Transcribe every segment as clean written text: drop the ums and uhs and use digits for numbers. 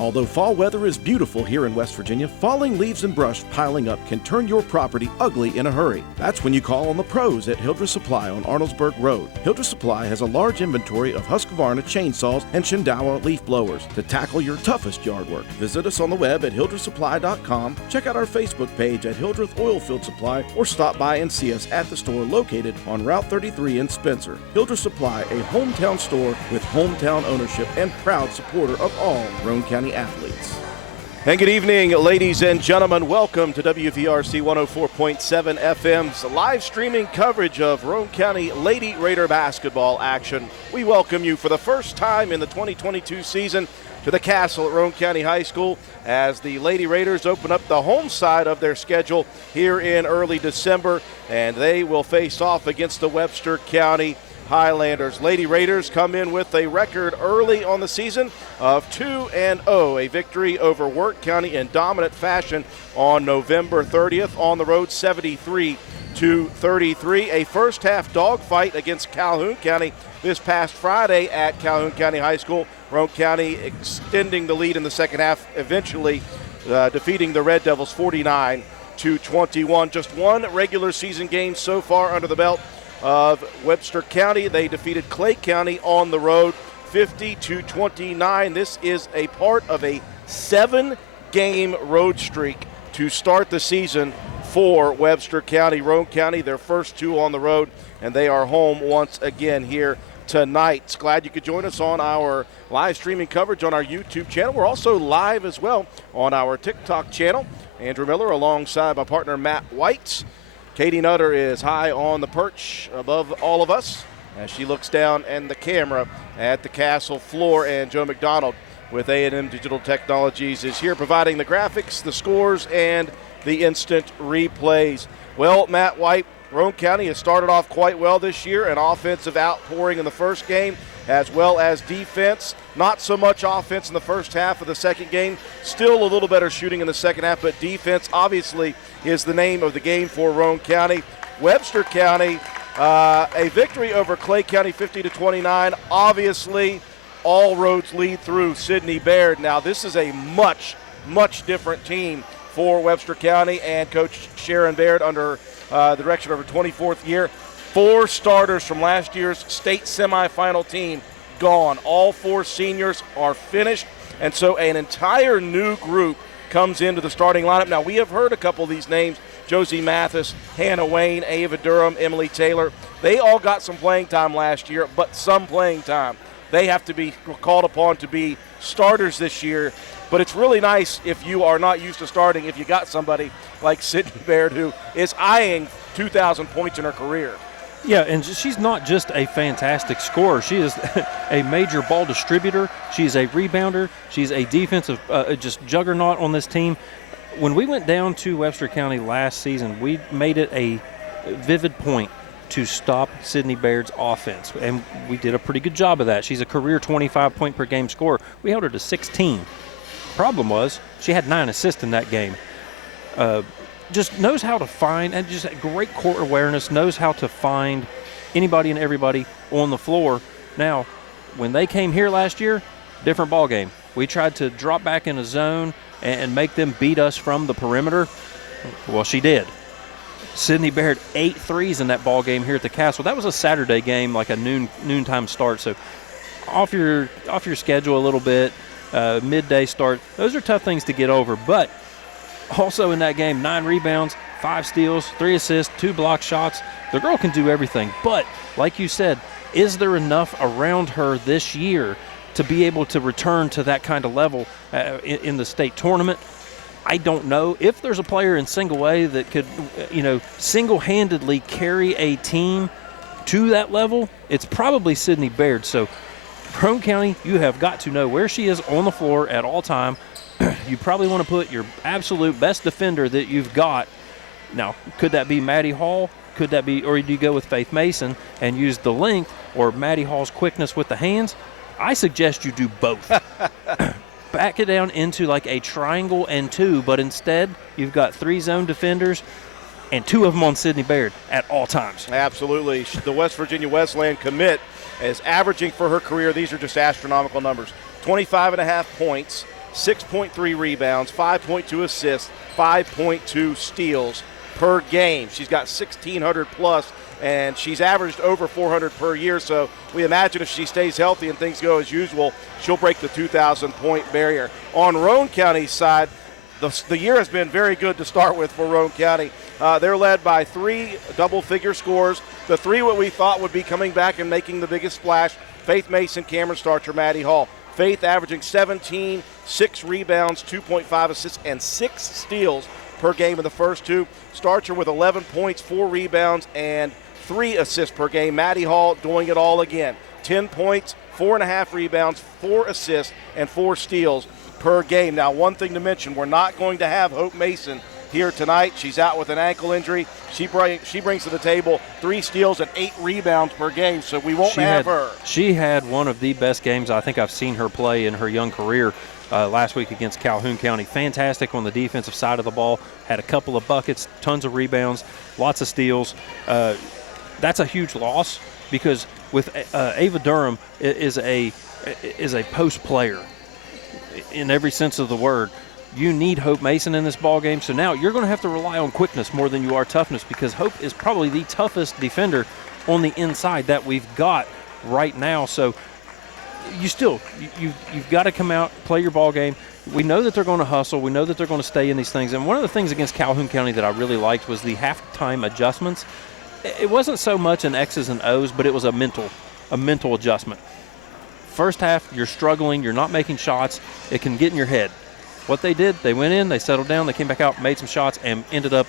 Although fall weather is beautiful here in West Virginia, falling leaves and brush piling up can turn your property ugly in a hurry. That's when you call on the pros at Hildreth Supply on Arnoldsburg Road. Hildreth Supply has a large inventory of Husqvarna chainsaws and Shindawa leaf blowers to tackle your toughest yard work. Visit us on the web at hildrethsupply.com, check out our Facebook page at Hildreth Oilfield Supply, or stop by and see us at the store located on Route 33 in Spencer. Hildreth Supply, a hometown store with hometown ownership and proud supporter of all Roane County athletes. And good evening, ladies and gentlemen. Welcome to WVRC 104.7 FM's live streaming coverage of Roane County Lady Raider basketball action. We welcome you for the first time in the 2022 season to the Castle at Roane County High School as the Lady Raiders open up the home side of their schedule here in early December, and they will face off against the Webster County Highlanders. Lady Raiders come in with a record early on the season of 2-0, a victory over Wirt County in dominant fashion on November 30th on the road, 73-33. A first half dogfight against Calhoun County this past Friday at Calhoun County High School. Roane County extending the lead in the second half, eventually defeating the Red Devils 49-21. Just one regular season game so far under the belt of Webster County. They defeated Clay County on the road 50-29. This is a part of a 7-game road streak to start the season for Webster County. Roane County, their first two on the road, and they are home once again here tonight. Glad you could join us on our live streaming coverage on our YouTube channel. We're also live as well on our TikTok channel. Andrew Miller alongside my partner Matt White. Katie Nutter is high on the perch above all of us as she looks down and the camera at the castle floor, and Joe McDonald with A&M Digital Technologies is here providing the graphics, the scores, and the instant replays. Well, Matt White, Roane County has started off quite well this year, an offensive outpouring in the first game as well as defense. Not so much offense in the first half of the second game. Still a little better shooting in the second half, but defense obviously is the name of the game for Roane County. Webster County, a victory over Clay County 50-29. Obviously, all roads lead through Sidney Baird. Now, this is a much, much different team for Webster County and Coach Sharon Baird under the direction of her 24th year. 4 starters from last year's state semifinal team gone. All 4 seniors are finished, and so an entire new group comes into the starting lineup. Now, we have heard a couple of these names: Josie Mathis, Hannah Wayne, Ava Durham, Emily Taylor. They all got some playing time last year, but some playing time. They have to be called upon to be starters this year. But it's really nice if you are not used to starting, if you got somebody like Sidney Baird who is eyeing 2,000 points in her career. Yeah, and she's not just a fantastic scorer. She is a major ball distributor. She's a rebounder. She's a defensive just juggernaut on this team. When we went down to Webster County last season, we made it a vivid point to stop Sidney Baird's offense, and we did a pretty good job of that. She's a career 25-point-per-game scorer. We held her to 16. Problem was she had 9 assists in that game. Just knows how to find, and just great court awareness, knows how to find anybody and everybody on the floor. Now, when they came here last year, different ball game. We tried to drop back in a zone and make them beat us from the perimeter. Well, she did. Sidney Baird 8 threes in that ball game here at the Castle. That was a Saturday game, like a noontime start. So off your schedule a little bit, midday start. Those are tough things to get over. But also in that game, 9 rebounds, 5 steals, 3 assists, 2 block shots. The girl can do everything. But like you said, is there enough around her this year to be able to return to that kind of level in the state tournament? I don't know. If there's a player in single A that could, single-handedly carry a team to that level, it's probably Sidney Baird. So Roane County, you have got to know where she is on the floor at all time. You probably want to put your absolute best defender that you've got. Now, could that be Maddie Hall? Could that be, or do you go with Faith Mason and use the length or Maddie Hall's quickness with the hands? I suggest you do both. Back it down into like a triangle and 2, but instead you've got 3 zone defenders and 2 of them on Sidney Baird at all times. Absolutely. The West Virginia Wesleyan commit is averaging for her career, these are just astronomical numbers, 25.5 points, 6.3 rebounds, 5.2 assists, 5.2 steals per game. She's got 1,600 plus, and she's averaged over 400 per year. So we imagine if she stays healthy and things go as usual, she'll break the 2,000-point barrier. On Roane County's side, the year has been very good to start with for Roane County. They're led by 3 double-figure scores. The 3 what we thought would be coming back and making the biggest splash: Faith Mason, Cameron Starcher, Maddie Hall. Faith averaging 17, 6 rebounds, 2.5 assists, and 6 steals per game in the first 2. Starcher with 11 points, 4 rebounds, and 3 assists per game. Maddie Hall doing it all again. 10 points, 4.5 rebounds, 4 assists, and 4 steals per game. Now, one thing to mention, we're not going to have Hope Mason here tonight. She's out with an ankle injury. She brings to the table 3 steals and 8 rebounds per game, so we won't have her. She had one of the best games I think I've seen her play in her young career last week against Calhoun County. Fantastic on the defensive side of the ball. Had a couple of buckets, tons of rebounds, lots of steals. That's a huge loss because with Ava Durham is a post player in every sense of the word. You need Hope Mason in this ball game, so now you're going to have to rely on quickness more than you are toughness, because Hope is probably the toughest defender on the inside that we've got right now. So you've got to come out, play your ball game. We know that they're going to hustle. We know that they're going to stay in these things. And one of the things against Calhoun County that I really liked was the halftime adjustments. It wasn't so much an X's and O's, but it was a mental adjustment. First half, you're struggling, you're not making shots. It can get in your head. What they did, they went in, they settled down, they came back out, made some shots, and ended up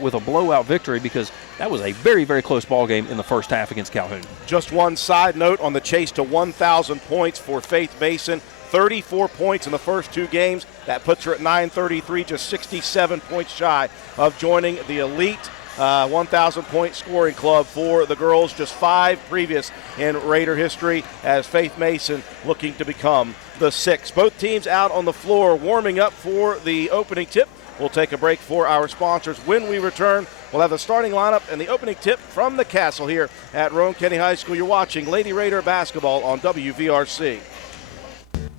with a blowout victory, because that was a very, very close ball game in the first half against Calhoun. Just one side note on the chase to 1,000 points for Faith Mason. 34 points in the first 2 games. That puts her at 933, just 67 points shy of joining the elite 1,000-point scoring club for the girls. Just 5 previous in Raider history, as Faith Mason looking to become the 6th. Both teams out on the floor warming up for the opening tip. We'll take a break for our sponsors. When we return, we'll have the starting lineup and the opening tip from the Castle here at Roane County High School. You're watching Lady Raider basketball on WVRC.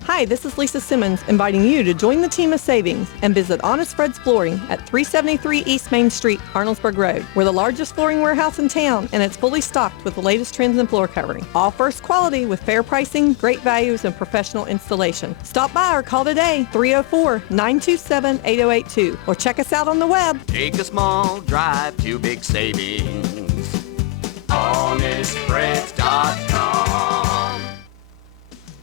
Hi, this is Lisa Simmons, inviting you to join the team of savings and visit Honest Fred's Flooring at 373 East Main Street, Arnoldsburg Road. We're the largest flooring warehouse in town, and it's fully stocked with the latest trends in floor covering. All first quality with fair pricing, great values, and professional installation. Stop by or call today, 304-927-8082, or check us out on the web. Take a small drive to big savings. HonestFreds.com.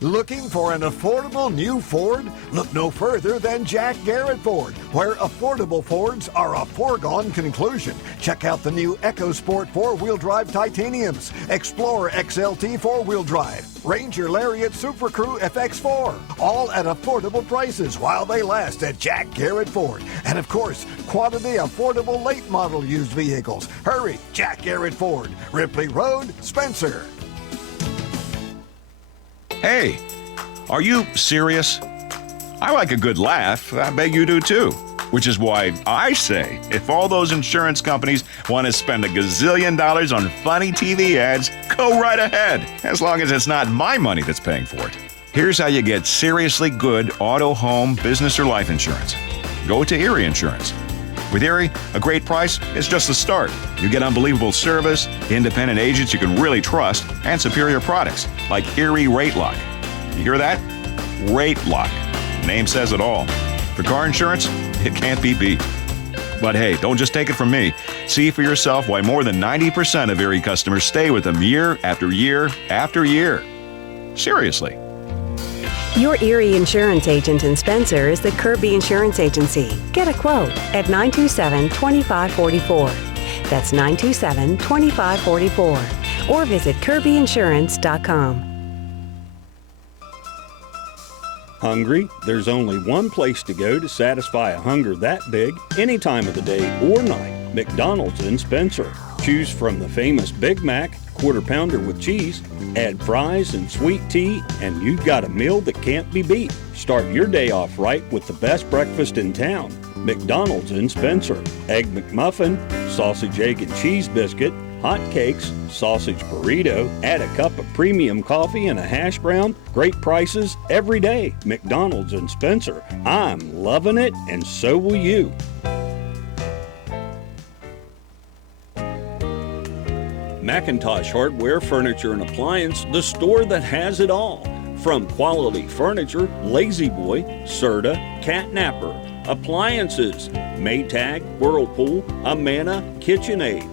Looking for an affordable new Ford? Look no further than Jack Garrett Ford, where affordable Fords are a foregone conclusion. Check out the new EcoSport 4-wheel drive Titaniums, Explorer XLT 4-wheel drive, Ranger Lariat Super Crew FX4, all at affordable prices while they last at Jack Garrett Ford. And of course, quality affordable late model used vehicles. Hurry, Jack Garrett Ford, Ripley Road, Spencer. Hey, are you serious? I like a good laugh. I bet you do too. Which is why I say, if all those insurance companies want to spend $1 gazillion on funny TV ads, go right ahead, as long as it's not my money that's paying for it. Here's how you get seriously good auto, home, business, or life insurance. Go to Erie Insurance. With Erie, a great price is just the start. You get unbelievable service, independent agents you can really trust, and superior products like Erie Rate Lock. You hear that? Rate Lock. Name says it all. For car insurance, it can't be beat. But hey, don't just take it from me. See for yourself why more than 90% of Erie customers stay with them year after year after year. Seriously. Your Erie insurance agent in Spencer is the Kirby Insurance Agency. Get a quote at 927-2544. That's 927-2544. Or visit KirbyInsurance.com. Hungry? There's only one place to go to satisfy a hunger that big, any time of the day or night. McDonald's in Spencer. Choose from the famous Big Mac, Quarter Pounder with cheese, add fries and sweet tea, and you've got a meal that can't be beat. Start your day off right with the best breakfast in town. McDonald's in Spencer. Egg McMuffin, sausage, egg, and cheese biscuit, hot cakes, sausage burrito, add a cup of premium coffee and a hash brown. Great prices every day. McDonald's in Spencer. I'm loving it, and so will you. McIntosh Hardware, Furniture, and Appliance, the store that has it all. From quality furniture, Lazy Boy, Serta, Catnapper, appliances, Maytag, Whirlpool, Amana, KitchenAid,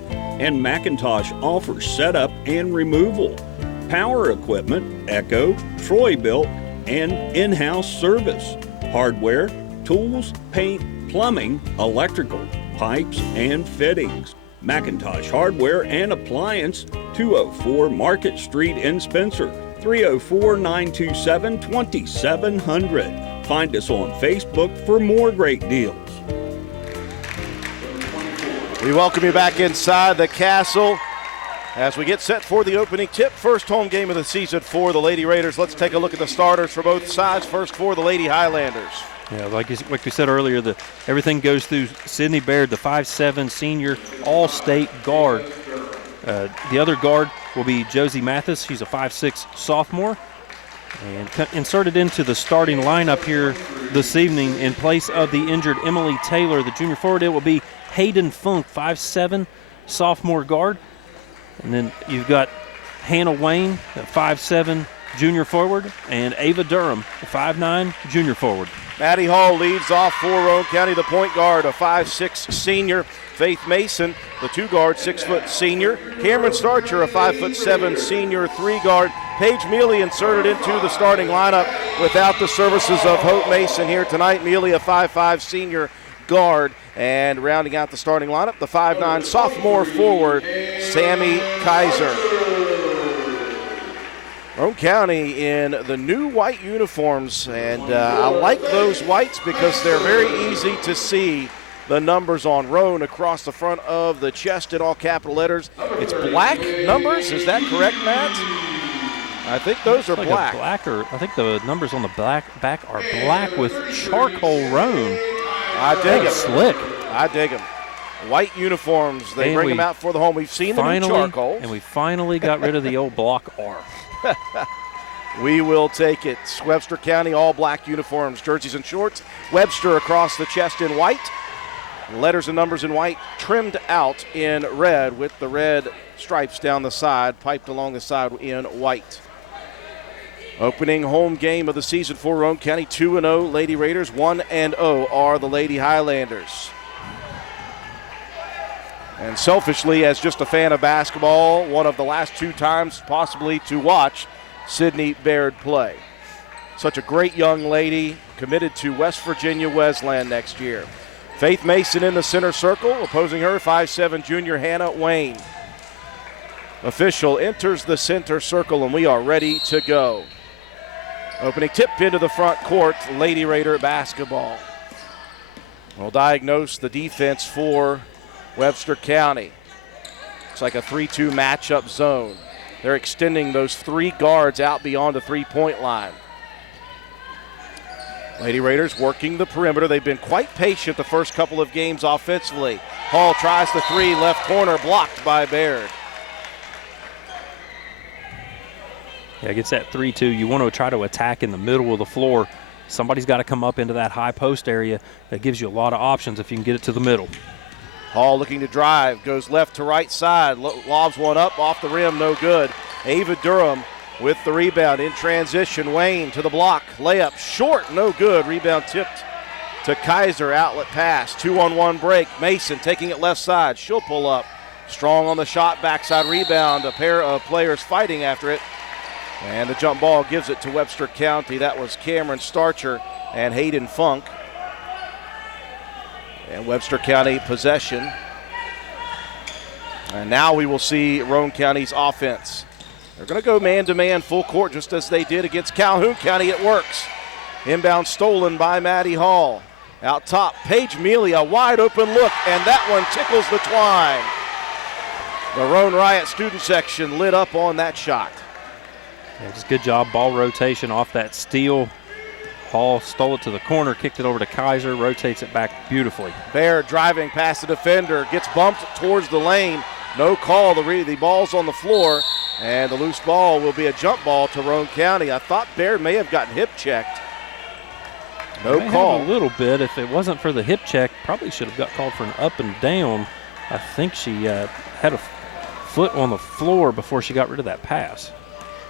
and McIntosh offers setup and removal, power equipment, Echo, Troy-Bilt, and in-house service, hardware, tools, paint, plumbing, electrical, pipes, and fittings. McIntosh Hardware and Appliance, 204 Market Street in Spencer, 304-927-2700. Find us on Facebook for more great deals. We welcome you back inside the castle as we get set for the opening tip. First home game of the season for the Lady Raiders. Let's take a look at the starters for both sides. First for the Lady Highlanders. Yeah, like we said earlier, everything goes through Sydney Baird, the 5'7" senior all-state guard. The other guard will be Josie Mathis. She's a 5'6" sophomore. And inserted into the starting lineup here this evening in place of the injured Emily Taylor, the junior forward, it will be Hayden Funk, 5'7", sophomore guard. And then you've got Hannah Wayne, the 5'7", junior forward, and Ava Durham, the 5'9", junior forward. Maddie Hall leads off for Roane County, the point guard, a 5'6" senior. Faith Mason, the 2-guard, 6' senior. Cameron Starcher, a 5'7" senior 3-guard. Paige Mealy inserted into the starting lineup without the services of Hope Mason here tonight. Mealy, a 5'5" senior guard. And rounding out the starting lineup, the 5'9" sophomore forward, Sammy Kaiser. Roane County in the new white uniforms, and I like those whites because they're very easy to see the numbers on Roane across the front of the chest in all capital letters. It's black numbers, is that correct, Matt? I think those are like black. I think the numbers on the back are black with charcoal Roane. I dig them. Slick. I dig them. White uniforms, they bring them out for the home. We've seen them in charcoal. And we finally got rid of the old block R. We will take it. Webster County, all black uniforms, jerseys and shorts. Webster across the chest in white. Letters and numbers in white, trimmed out in red with the red stripes down the side, piped along the side in white. Opening home game of the season for Roane County, 2-0 Lady Raiders, 1-0 are the Lady Highlanders. And selfishly, as just a fan of basketball, one of the last 2 times possibly to watch Sydney Baird play. Such a great young lady, committed to West Virginia Wesleyan next year. Faith Mason in the center circle, opposing her, 5'7" junior Hannah Wayne. Official enters the center circle, and we are ready to go. Opening tip into the front court, Lady Raider basketball. We'll diagnose the defense for Webster County. It's like a 3-2 matchup zone. They're extending those 3 guards out beyond the 3-point line. Lady Raiders working the perimeter. They've been quite patient the first couple of games offensively. Hall tries the 3, left corner, blocked by Baird. Yeah, gets that 3-2. You want to try to attack in the middle of the floor. Somebody's got to come up into that high post area. That gives you a lot of options if you can get it to the middle. Hall looking to drive, goes left to right side, lobs one up, off the rim, no good. Ava Durham with the rebound in transition. Wayne to the block, layup short, no good. Rebound tipped to Kaiser, outlet pass, 2-on-1 break. Mason taking it left side, she'll pull up. Strong on the shot, backside rebound, a pair of players fighting after it. And the jump ball gives it to Webster County. That was Cameron Starcher and Hayden Funk. And Webster County possession. And now we will see Roane County's offense. They're going to go man-to-man full court just as they did against Calhoun County. It works. Inbound stolen by Maddie Hall. Out top, Paige Mealy, a wide open look, and that one tickles the twine. The Roane Riot student section lit up on that shot. Yeah, just good job, ball rotation off that steal. Hall stole it to the corner, kicked it over to Kaiser, rotates it back beautifully. Baird driving past the defender, gets bumped towards the lane. No call. The ball's on the floor, and the loose ball will be a jump ball to Roane County. I thought Baird may have gotten hip checked. No call. A little bit. If it wasn't for the hip check, probably should have got called for an up and down. I think she had a foot on the floor before she got rid of that pass.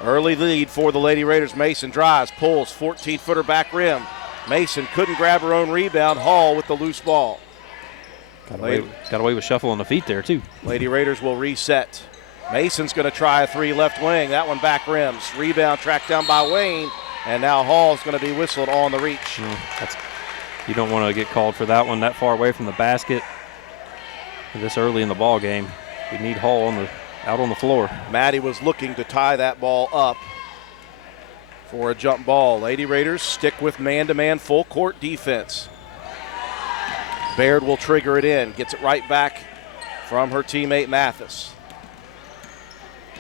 Early lead for the Lady Raiders. Mason drives, pulls, 14-footer back rim. Mason couldn't grab her own rebound. Hall with the loose ball. Got away with shuffle on the feet there, too. Lady Raiders will reset. Mason's going to try a three left wing. That one back rims. Rebound tracked down by Wayne, and now Hall's going to be whistled on the reach. You don't want to get called for that one that far away from the basket this early in the ball game. We need Hall out on the floor. Maddie was looking to tie that ball up for a jump ball. Lady Raiders stick with man-to-man full court defense. Baird will trigger it in, gets it right back from her teammate Mathis.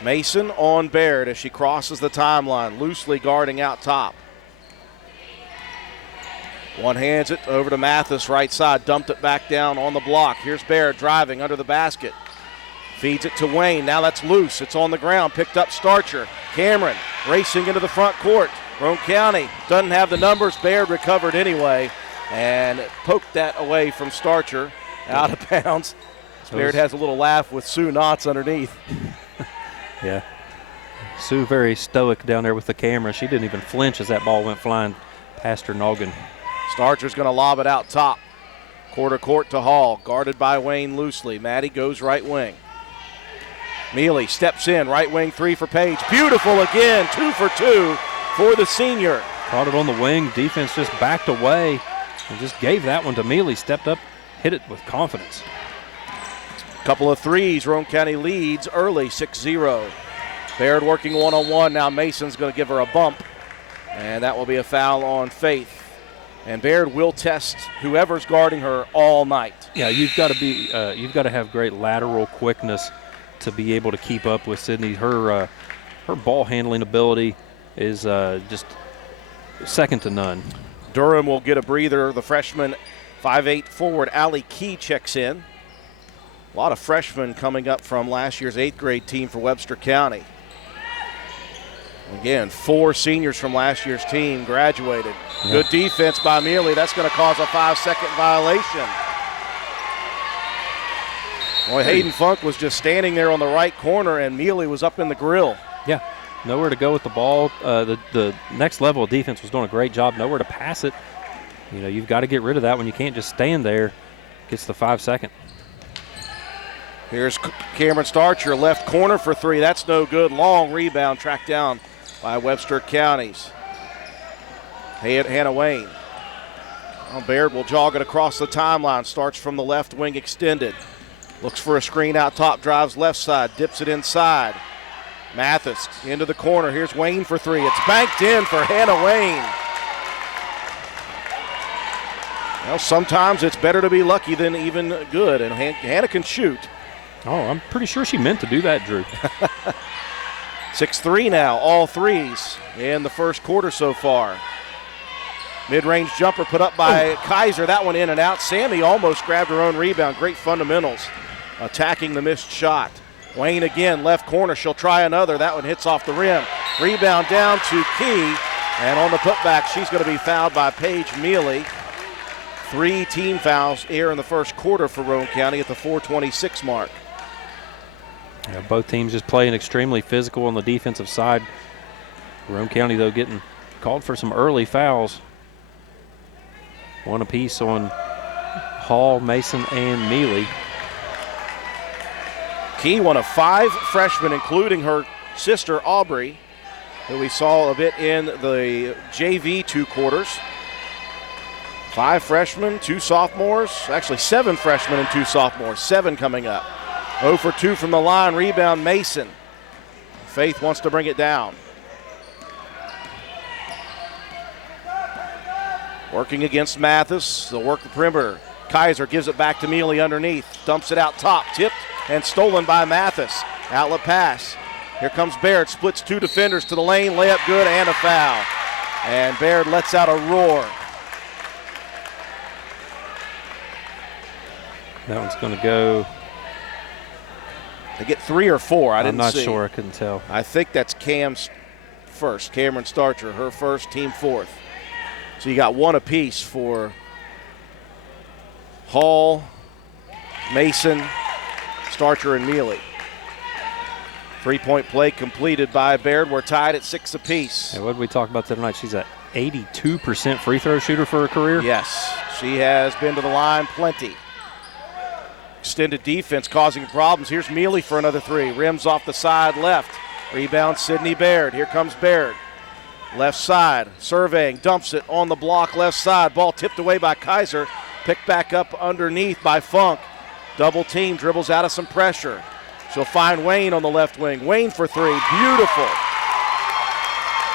Mason on Baird as she crosses the timeline, loosely guarding out top. One hands it over to Mathis, right side, dumped it back down on the block. Here's Baird driving under the basket. Feeds it to Wayne, now that's loose. It's on the ground, picked up Starcher. Cameron racing into the front court. Roane County doesn't have the numbers. Baird recovered anyway and poked that away from Starcher, out of bounds. Baird has a little laugh with Sue Knotts underneath. Yeah. Sue very stoic down there with the camera. She didn't even flinch as that ball went flying past her noggin. Starcher's going to lob it out top. Quarter court to Hall, guarded by Wayne loosely. Maddie goes right wing. Mealy steps in, right wing three for Page. Beautiful again, 2 for 2 for the senior. Caught it on the wing. Defense just backed away and just gave that one to Mealy. Stepped up, hit it with confidence. Couple of threes. Roane County leads early, 6-0. Baird working one-on-one. Now Mason's going to give her a bump, and that will be a foul on Faith. And Baird will test whoever's guarding her all night. Yeah, you've got to have great lateral quickness to be able to keep up with Sydney. Her ball handling ability is just second to none. Durham will get a breather. The freshman 5'8" forward Allie Key checks in. A lot of freshmen coming up from last year's 8th grade team for Webster County. Again, 4 seniors from last year's team graduated. Yeah. Good defense by Mealy. That's going to cause a 5-second violation. Well, Hayden Funk was just standing there on the right corner, and Mealy was up in the grill. Yeah, nowhere to go with the ball. The next level of defense was doing a great job. Nowhere to pass it. You know, you've got to get rid of that when you can't just stand there. Gets the 5-second. Here's Cameron Starcher, left corner for 3. That's no good. Long rebound tracked down by Webster County's Hannah Wayne. Well, Baird will jog it across the timeline. Starts from the left wing extended. Looks for a screen out top, drives left side, dips it inside. Mathis into the corner. Here's Wayne for 3. It's banked in for Hannah Wayne. Well, sometimes it's better to be lucky than even good, and Hannah can shoot. Oh, I'm pretty sure she meant to do that, Drew. 6-3 now, all threes in the first quarter so far. Mid-range jumper put up by Kaiser. That one in and out. Sammy almost grabbed her own rebound. Great fundamentals, attacking the missed shot. Wayne again, left corner. She'll try another. That one hits off the rim. Rebound down to Key, and on the putback, she's going to be fouled by Paige Mealy. 3 team fouls here in the first quarter for Roane County at the 4:26 mark. Yeah, both teams just playing extremely physical on the defensive side. Roane County, though, getting called for some early fouls. One apiece on Hall, Mason, and Mealy. Key, one of 5 freshmen, including her sister Aubrey, who we saw a bit in the JV 2 quarters. 5 freshmen, 2 sophomores, actually 7 freshmen and 2 sophomores, 7 coming up. 0 for 2 from the line, rebound Mason. Faith wants to bring it down. Working against Mathis, they'll work the perimeter. Kaiser gives it back to Mealy underneath, dumps it out top, tipped and stolen by Mathis. Outlet pass. Here comes Baird, splits 2 defenders to the lane, layup good and a foul. And Baird lets out a roar. That one's going to go They get 3 or 4. I didn't see. I'm not sure. I couldn't tell. I think that's Cam's first. Cameron Starcher, her first, team fourth. So you got 1 apiece for Hall, Mason, Starcher, and Mealy. 3-point play completed by Baird. We're tied at 6 apiece. And what did we talk about tonight? She's at 82% free throw shooter for her career. Yes, she has been to the line plenty. Extended defense causing problems. Here's Mealy for another 3. Rims off the side left. Rebound Sydney Baird. Here comes Baird. Left side, surveying, dumps it on the block left side. Ball tipped away by Kaiser. Picked back up underneath by Funk. Double team, dribbles out of some pressure. She'll find Wayne on the left wing. Wayne for 3, beautiful.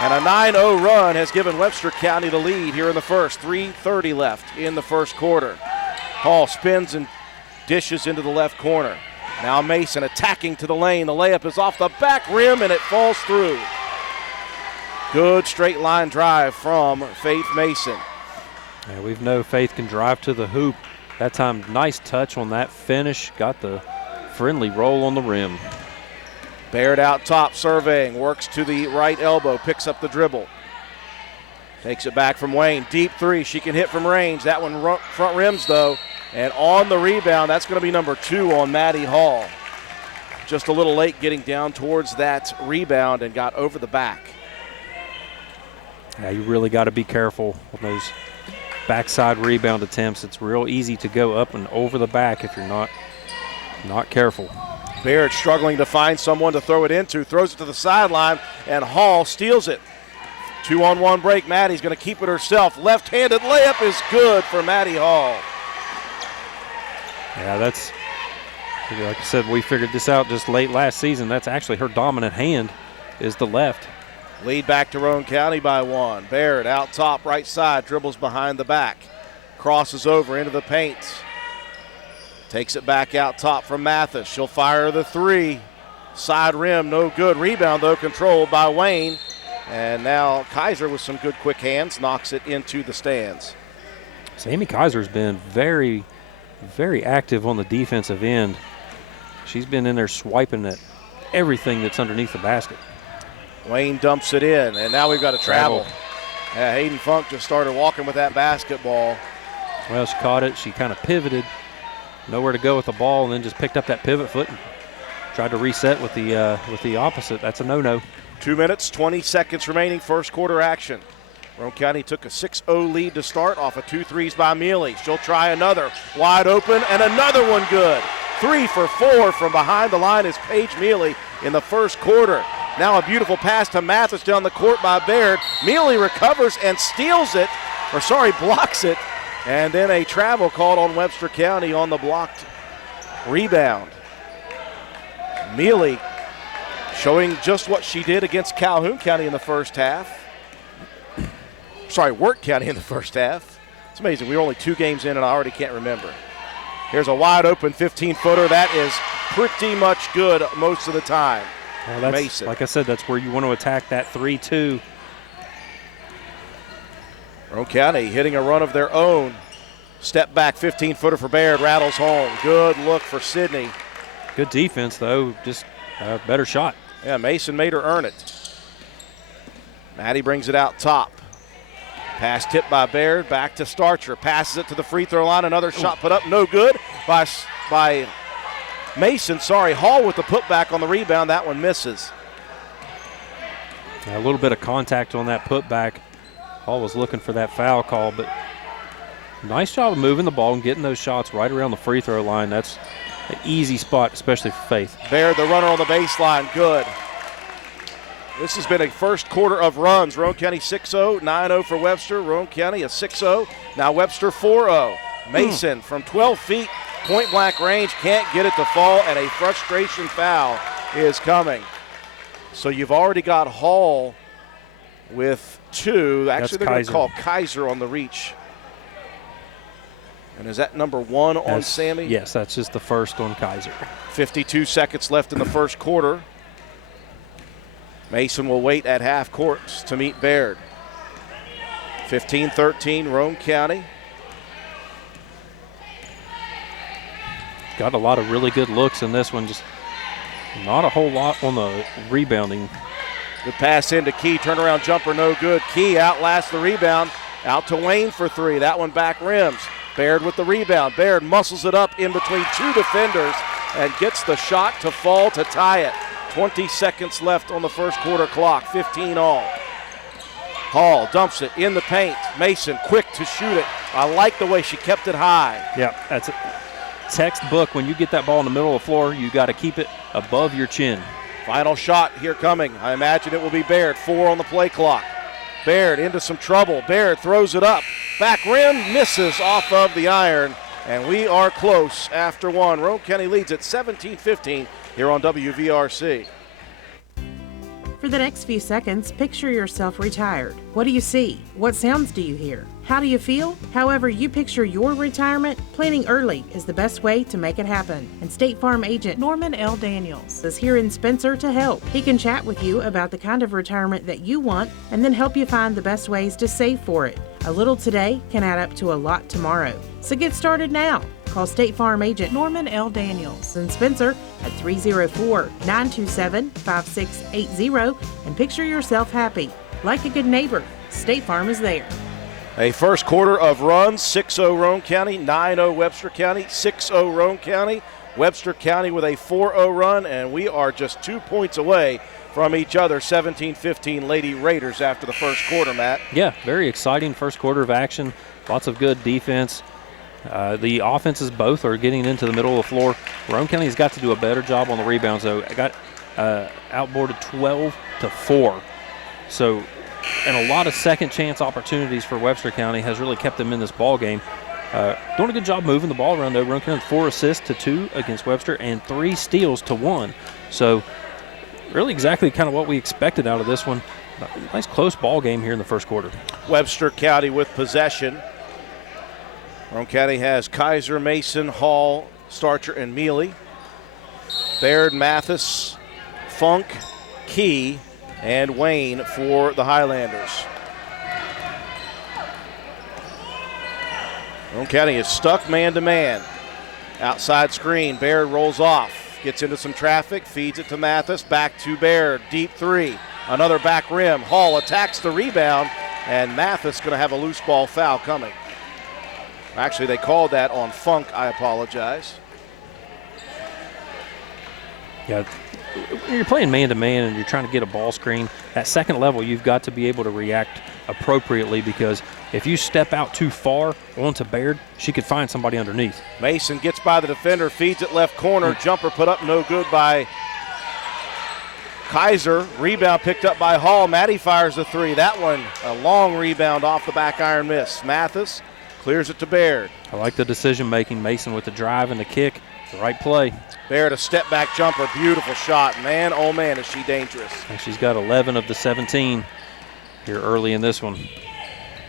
And a 9-0 run has given Webster County the lead here in the first. 3:30 left in the first quarter. Hall spins and dishes into the left corner. Now Mason attacking to the lane. The layup is off the back rim and it falls through. Good straight line drive from Faith Mason. Yeah, we know Faith can drive to the hoop. That time, nice touch on that finish. Got the friendly roll on the rim. Baird out top, surveying, works to the right elbow, picks up the dribble. Takes it back from Wayne. Deep 3, she can hit from range. That one front rims though. And on the rebound, that's going to be number 2 on Maddie Hall. Just a little late getting down towards that rebound and got over the back. Yeah, you really got to be careful with those backside rebound attempts. It's real easy to go up and over the back if you're not careful. Baird struggling to find someone to throw it into, throws it to the sideline, and Hall steals it. 2-on-1 break. Maddie's going to keep it herself. Left-handed layup is good for Maddie Hall. Yeah, that's, like I said, we figured this out just late last season. That's actually her dominant hand is the left. Lead back to Roane County by 1. Baird out top, right side, dribbles behind the back. Crosses over into the paint. Takes it back out top from Mathis. She'll fire the 3. Side rim, no good. Rebound, though, controlled by Wayne. And now Kaiser with some good quick hands knocks it into the stands. Sammy Kaiser's been very, very active on the defensive end. She's been in there swiping at everything that's underneath the basket. Wayne dumps it in, and now we've got a travel. Yeah, Hayden Funk just started walking with that basketball. Well, she caught it. She kind of pivoted, nowhere to go with the ball, and then just picked up that pivot foot and tried to reset with the opposite. That's a no-no. 2 minutes, 20 seconds remaining, first quarter action. Roane County took a 6-0 lead to start off of 2 threes by Mealy. She'll try another, wide open, and another one good. 3 for 4 from behind the line is Paige Mealy in the first quarter. Now a beautiful pass to Mathis down the court by Baird. Mealy recovers and blocks it. And then a travel called on Webster County on the blocked rebound. Mealy showing just what she did against Calhoun County in the first half. Wirt County in the first half. It's amazing. We were only 2 games in and I already can't remember. Here's a wide open 15-footer. That is pretty much good most of the time. Well, that's, Mason. like I said, that's where you want to attack that 3-2. Roane County hitting a run of their own. Step back 15-footer for Baird, rattles home. Good look for Sydney. Good defense, though. Just a better shot. Yeah, Mason made her earn it. Maddie brings it out top. Pass tipped by Baird, back to Starcher. Passes it to the free throw line. Another shot put up, no good by Mason. Hall with the putback on the rebound. That one misses. A little bit of contact on that putback. Hall was looking for that foul call, but nice job of moving the ball and getting those shots right around the free throw line. That's an easy spot, especially for Faith. Baird, the runner on the baseline, good. This has been a first quarter of runs. Roane County 6-0, 9-0 for Webster. Roane County a 6-0. Now Webster 4-0. Mason from 12 feet, point blank range, can't get it to fall, and a frustration foul is coming. So you've already got Hall with 2. Actually, they're going to call Kaiser on the reach. And is that number 1 on Sammy? Yes, that's just the first on Kaiser. 52 seconds left in the first quarter. Mason will wait at half court to meet Baird. 15-13, Roane County. Got a lot of really good looks in this one. Just Not a whole lot on the rebounding. Good pass into Key, turnaround jumper, no good. Key outlasts the rebound, out to Wayne for three. That one back rims. Baird with the rebound. Baird muscles it up in between two defenders and gets the shot to fall to tie it. 20 seconds left on the first quarter clock, 15 all. Hall dumps it in the paint. Mason quick to shoot it. I like the way she kept it high. Yeah, that's it. Textbook, when you get that ball in the middle of the floor, you got to keep it above your chin. Final shot here coming. I imagine it will be Baird. 4 on the play clock. Baird into some trouble. Baird throws it up. Back rim, misses off of the iron. And we are close after one. Roane County leads at 17-15 here on WVRC. For the next few seconds, picture yourself retired. What do you see? What sounds do you hear? How do you feel? However you picture your retirement, planning early is the best way to make it happen. And State Farm agent Norman L. Daniels is here in Spencer to help. He can chat with you about the kind of retirement that you want and then help you find the best ways to save for it. A little today can add up to a lot tomorrow. So get started now. Call State Farm agent Norman L. Daniels in Spencer at 304-927-5680 and picture yourself happy. Like a good neighbor, State Farm is there. A first quarter of runs, 6-0 Roane County, 9-0 Webster County, 6-0 Roane County. Webster County with a 4-0 run, and we are just 2 points away from each other, 17-15 Lady Raiders after the first quarter, Matt. Yeah, very exciting first quarter of action. Lots of good defense. The offenses both are getting into the middle of the floor. Roane County's got to do a better job on the rebounds, though. I got outboarded 12-4. So, and a lot of second chance opportunities for Webster County has really kept them in this ball game. Doing a good job moving the ball around, though. Roane County 4 assists to 2 against Webster and 3 steals to 1. So, really exactly kind of what we expected out of this one. Nice close ball game here in the first quarter. Webster County with possession. Roane County has Kaiser, Mason, Hall, Starcher, and Mealy. Baird, Mathis, Funk, Key, and Wayne for the Highlanders. Roane County is stuck man-to-man. Outside screen, Baird rolls off, gets into some traffic, feeds it to Mathis, back to Baird, deep three. Another back rim. Hall attacks the rebound, and Mathis going to have a loose ball foul coming. Actually, they called that on Funk. I apologize. Yeah, when you're playing man-to-man and you're trying to get a ball screen, at second level, you've got to be able to react appropriately, because if you step out too far onto Baird, she could find somebody underneath. Mason gets by the defender, feeds it left corner. Jumper put up, no good by Kaiser. Rebound picked up by Hall. Maddie fires the three. That one, a long rebound off the back iron miss. Mathis clears it to Baird. I like the decision-making. Mason with the drive and the kick. The right play. Baird, a step-back jumper. Beautiful shot. Man, oh man, is she dangerous. And she's got 11 of the 17 here early in this one.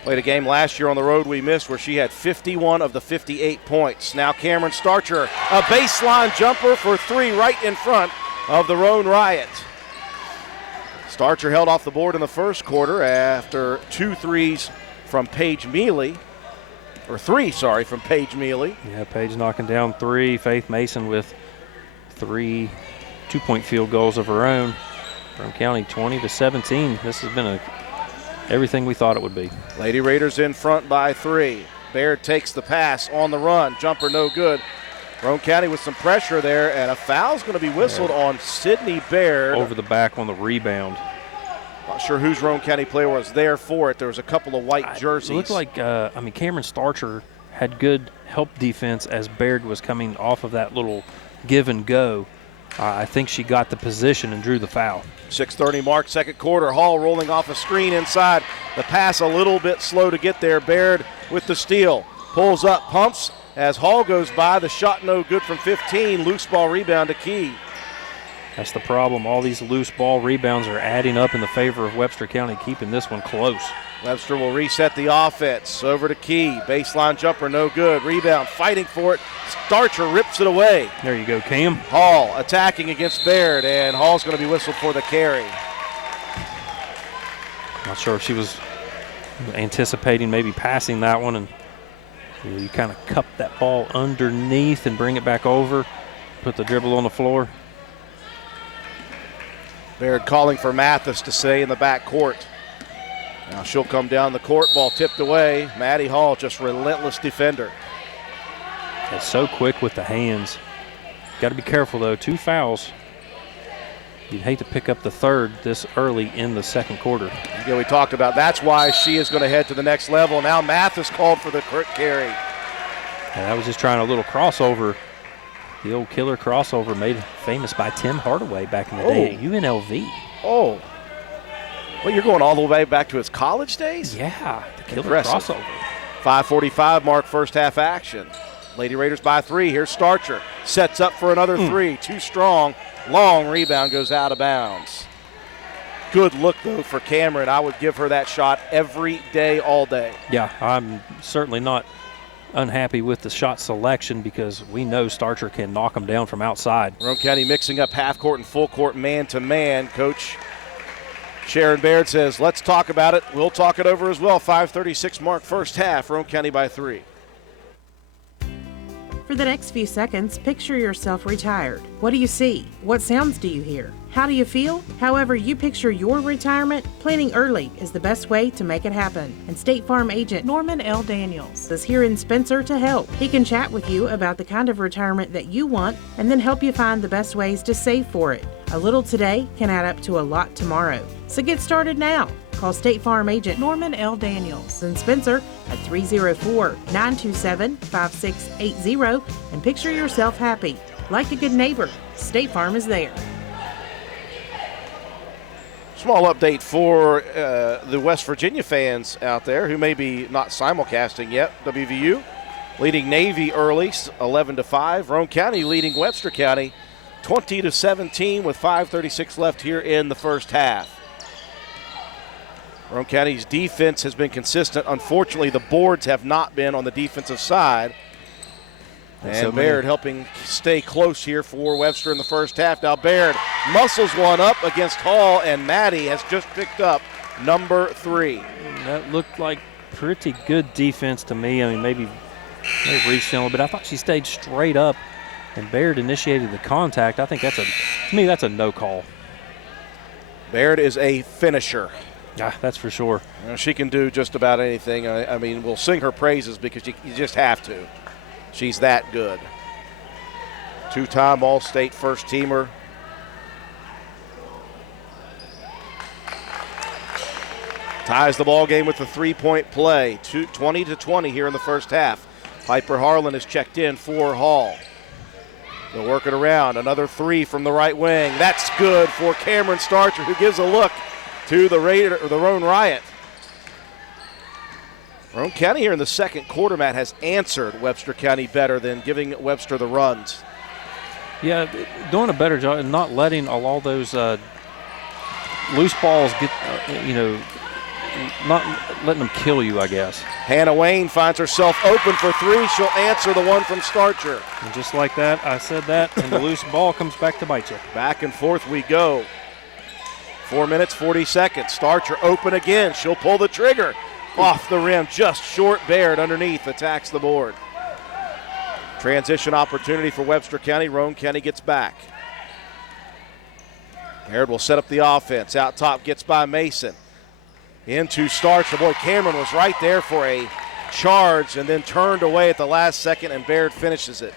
Played a game last year on the road we missed where she had 51 of the 58 points. Now Cameron Starcher, a baseline jumper for 3 right in front of the Roane Riot. Starcher held off the board in the first quarter after 2 threes from Paige Mealy. Or 3, sorry, from Paige Mealy. Yeah, Paige knocking down 3. Faith Mason with 3 two-point field goals of her own. Roane County 20-17. This has been everything we thought it would be. Lady Raiders in front by 3. Baird takes the pass on the run. Jumper no good. Roane County with some pressure there, and a foul's going to be whistled on Sydney Baird. Over the back on the rebound. Not sure whose Roane County player was there for it. There was a couple of white jerseys. It looked like, Cameron Starcher had good help defense as Baird was coming off of that little give and go. I think she got the position and drew the foul. 6:30 mark, second quarter. Hall rolling off a screen inside. The pass a little bit slow to get there. Baird with the steal. Pulls up, pumps. As Hall goes by, the shot no good from 15. Loose ball rebound to Key. That's the problem. All these loose ball rebounds are adding up in the favor of Webster County, keeping this one close. Webster will reset the offense. Over to Key. Baseline jumper, no good. Rebound, fighting for it. Starcher rips it away. There you go, Cam. Hall attacking against Baird, and Hall's going to be whistled for the carry. Not sure if she was anticipating maybe passing that one, and you kind of cup that ball underneath and bring it back over, put the dribble on the floor. Baird calling for Mathis to stay in the back court. Now she'll come down the court, ball tipped away. Maddie Hall, just relentless defender. It's so quick with the hands. Got to be careful, though. 2 fouls. You'd hate to pick up the third this early in the second quarter. Yeah, we talked about that's why she is going to head to the next level. Now Mathis called for the carry. And that was just trying a little crossover. The old killer crossover made famous by Tim Hardaway back in the day at UNLV. Oh. Well, you're going all the way back to his college days? Yeah, the killer Impressive. crossover. 5:45 mark first half action. Lady Raiders by 3. Here's Starcher. Sets up for another 3. Too strong. Long rebound goes out of bounds. Good look, though, for Cameron. I would give her that shot every day, all day. Yeah, I'm certainly not unhappy with the shot selection because we know Starcher can knock them down from outside. Roane County mixing up half court and full court man-to-man. Coach Sharon Baird says, let's talk about it. We'll talk it over as well. 5:36 mark first half. Roane County by 3. For the next few seconds, picture yourself retired. What do you see? What sounds do you hear? How do you feel? However you picture your retirement, planning early is the best way to make it happen. And State Farm agent Norman L. Daniels is here in Spencer to help. He can chat with you about the kind of retirement that you want and then help you find the best ways to save for it. A little today can add up to a lot tomorrow. So get started now. Call State Farm agent Norman L. Daniels in Spencer at 304-927-5680 and picture yourself happy. Like a good neighbor, State Farm is there. Small update for the West Virginia fans out there who may be not simulcasting yet. WVU leading Navy early, 11-5. Roane County leading Webster County 20-17 with 5:36 left here in the first half. Roane County's defense has been consistent. Unfortunately, the boards have not been on the defensive side. And Baird helping stay close here for Webster in the first half. Now Baird muscles one up against Hall, and Maddie has just picked up number 3. That looked like pretty good defense to me. I mean, maybe reached in a little bit. I thought she stayed straight up, and Baird initiated the contact. I think to me, that's a no call. Baird is a finisher. Yeah, that's for sure. She can do just about anything. I mean, we'll sing her praises because you just have to. She's that good. 2-time All-State first teamer. Ties the ball game with the 3-point play. 20-20 here in the first half. Piper Harlan is checked in for Hall. They'll work it around. Another 3 from the right wing. That's good for Cameron Starcher, who gives a look to the Roane Riot. Roane County here in the second quarter, Matt, has answered Webster County better than giving Webster the runs. Yeah, doing a better job and not letting all those loose balls get, not letting them kill you, I guess. Hannah Wayne finds herself open for 3. She'll answer the one from Starcher. And just like that, I said that, and the loose ball comes back to bite you. Back and forth we go. 4 minutes, 40 seconds. Starcher open again. She'll pull the trigger. Off the rim, just short. Baird underneath, attacks the board. Transition opportunity for Webster County. Roane County gets back. Baird will set up the offense. Out top, gets by Mason. Into Starcher. Boy, Cameron was right there for a charge and then turned away at the last second, and Baird finishes it.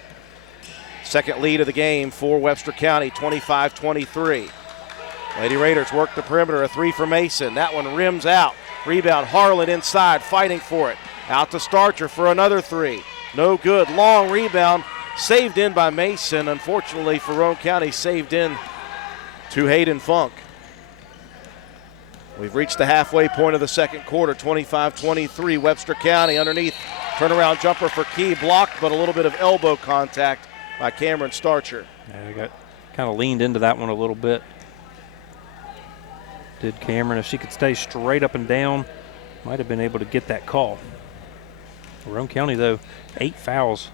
Second lead of the game for Webster County, 25-23. Lady Raiders work the perimeter. A 3 for Mason. That one rims out. Rebound, Harlan inside, fighting for it. Out to Starcher for another 3. No good. Long rebound, saved in by Mason. Unfortunately for Roane County, saved in to Hayden Funk. We've reached the halfway point of the second quarter, 25-23. Webster County underneath. Turnaround jumper for Key, blocked, but a little bit of elbow contact by Cameron Starcher. Yeah, got kind of leaned into that one a little bit. Did Cameron. If she could stay straight up and down, might have been able to get that call. Roane County, though, 8 fouls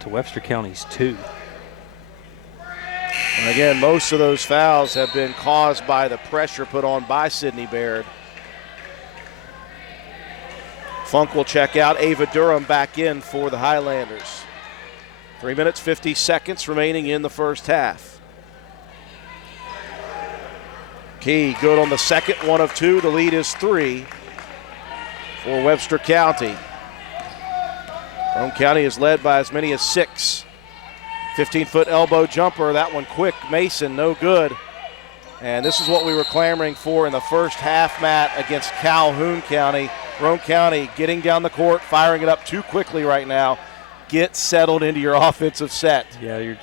to Webster County's 2. And again, most of those fouls have been caused by the pressure put on by Sydney Baird. Funk will check out. Ava Durham back in for the Highlanders. 3 minutes, 50 seconds remaining in the first half. Key good on the second, 1 of 2. The lead is 3 for Webster County. Roane County is led by as many as 6. 15-foot elbow jumper, that one quick. Mason, no good. And this is what we were clamoring for in the first half, Matt, against Calhoun County. Roane County getting down the court, firing it up too quickly right now. Get settled into your offensive set. Yeah,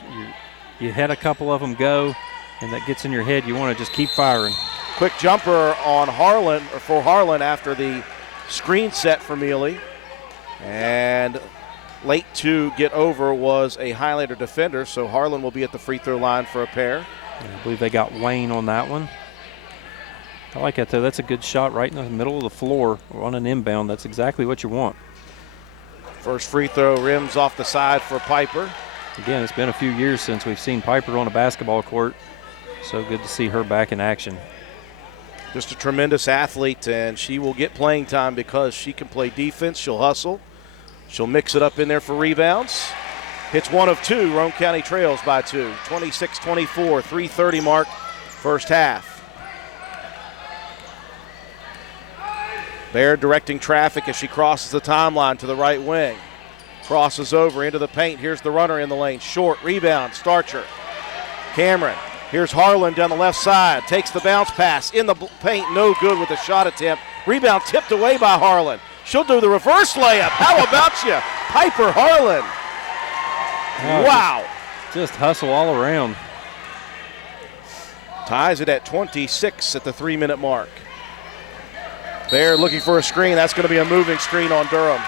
you had a couple of them go, and that gets in your head. You want to just keep firing. Quick jumper on Harlan, or for Harlan, after the screen set for Mealy. And late to get over was a Highlander defender, so Harlan will be at the free throw line for a pair. I believe they got Wayne on that one. I like that, though. That's a good shot right in the middle of the floor on an inbound. That's exactly what you want. First free throw rims off the side for Piper. Again, it's been a few years since we've seen Piper on a basketball court. So good to see her back in action. Just a tremendous athlete, and she will get playing time because she can play defense. She'll hustle. She'll mix it up in there for rebounds. Hits 1 of 2. Roane County trails by 2. 26-24, 3:30 mark, first half. Baird directing traffic as she crosses the timeline to the right wing. Crosses over into the paint. Here's the runner in the lane. Short rebound, Starcher. Cameron. Here's Harlan down the left side. Takes the bounce pass in the paint. No good with a shot attempt. Rebound tipped away by Harlan. She'll do the reverse layup. How about you? Piper Harlan. Wow. Just hustle all around. Ties it at 26 at the 3-minute mark. They're looking for a screen. That's going to be a moving screen on Durham.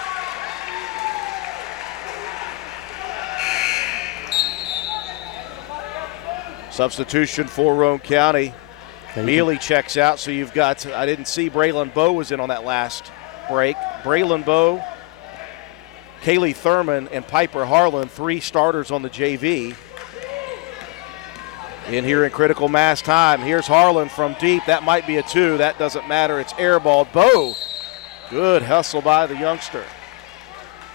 Substitution for Roane County. Mealy checks out, so you've got, I didn't see Braylon Bowe was in on that last break. Braylon Bowe, Kaylee Thurman, and Piper Harlan, 3 starters on the JV. In here in critical mass time. Here's Harlan from deep. That might be a 2. That doesn't matter. It's airballed. Bowe. Good hustle by the youngster.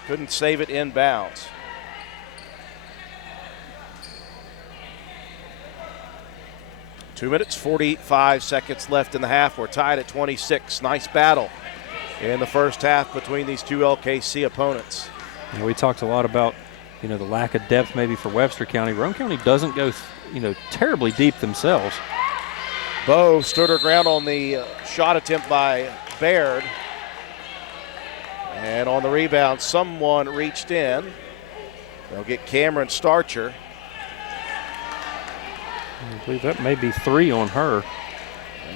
Couldn't save it inbounds. Two minutes, 45 seconds left in the half. We're tied at 26. Nice battle in the first half between these two LKC opponents. And we talked a lot about, the lack of depth maybe for Webster County. Roane County doesn't go, terribly deep themselves. Bowe stood her ground on the shot attempt by Baird. And on the rebound, someone reached in. They'll get Cameron Starcher. I believe that may be 3 on her.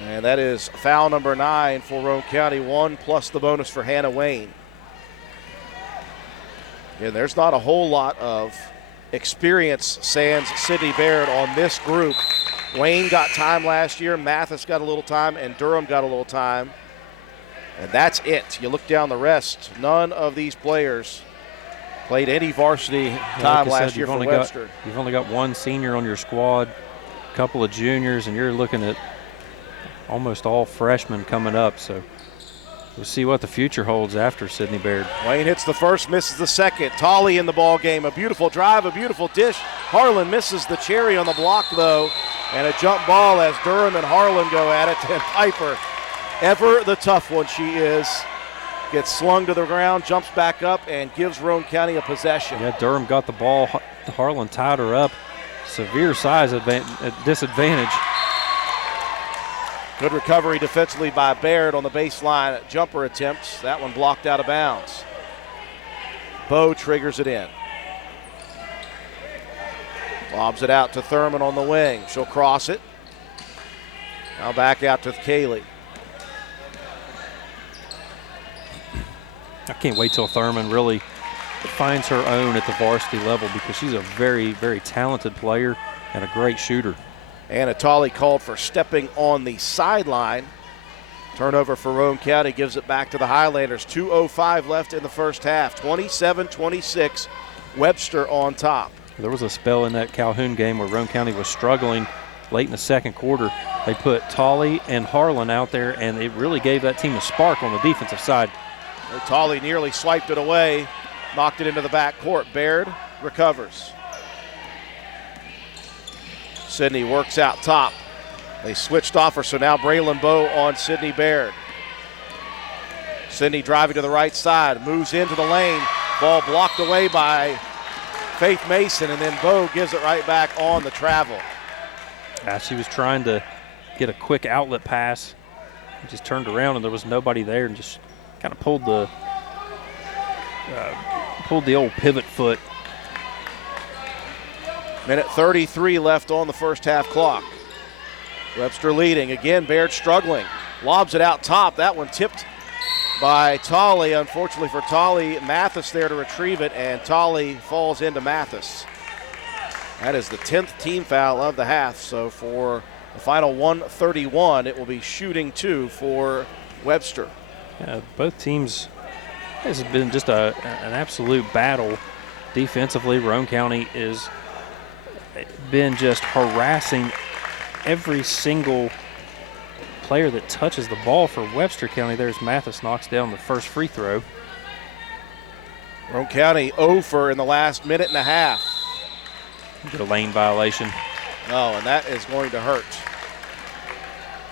And that is foul number 9 for Roane County, 1 plus the bonus for Hannah Wayne. And there's not a whole lot of experience sans Sydney Baird on this group. Wayne got time last year, Mathis got a little time, and Durham got a little time. And that's it. You look down the rest, none of these players played any varsity time last year for Webster. You've only got 1 senior on your squad, a couple of juniors, and you're looking at almost all freshmen coming up. So we'll see what the future holds after Sydney Baird. Wayne hits the first, misses the second. Tolley in the ball game. A beautiful drive, a beautiful dish. Harlan misses the cherry on the block, though, and a jump ball as Durham and Harlan go at it. And Piper, ever the tough one she is, gets slung to the ground, jumps back up, and gives Roane County a possession. Yeah, Durham got the ball. Harlan tied her up. Severe size disadvantage. Good recovery defensively by Baird on the baseline jumper attempts. That one blocked out of bounds. Bowe triggers it in. Lobs it out to Thurman on the wing. She'll cross it. Now back out to Kaylee. I can't wait till Thurman really finds her own at the varsity level, because she's a very, very talented player and a great shooter. Anna Tolley called for stepping on the sideline. Turnover for Roane County gives it back to the Highlanders. 2:05 left in the first half. 27-26, Webster on top. There was a spell in that Calhoun game where Roane County was struggling late in the second quarter. They put Tolley and Harlan out there, and it really gave that team a spark on the defensive side. Tolley nearly swiped it away, knocked it into the back court. Baird recovers. Sydney works out top. They switched off her, so now Braylon Bowe on Sydney Baird. Sydney driving to the right side, moves into the lane. Ball blocked away by Faith Mason, and then Bowe gives it right back on the travel. Yeah, she was trying to get a quick outlet pass. Just turned around and there was nobody there, and just kind of pulled the old pivot foot. Minute 33 left on the first half clock. Webster leading. Again, Baird struggling. Lobs it out top. That one tipped by Tolley. Unfortunately for Tolley, Mathis there to retrieve it, and Tolley falls into Mathis. That is the 10th team foul of the half. So for the final 1:31, it will be shooting 2 for Webster. Yeah, both teams, this has been just an absolute battle defensively. Roane County has been just harassing every single player that touches the ball for Webster County. There's Mathis knocks down the first free throw. Roane County over in the last minute and a half. Get a lane violation. Oh, and that is going to hurt.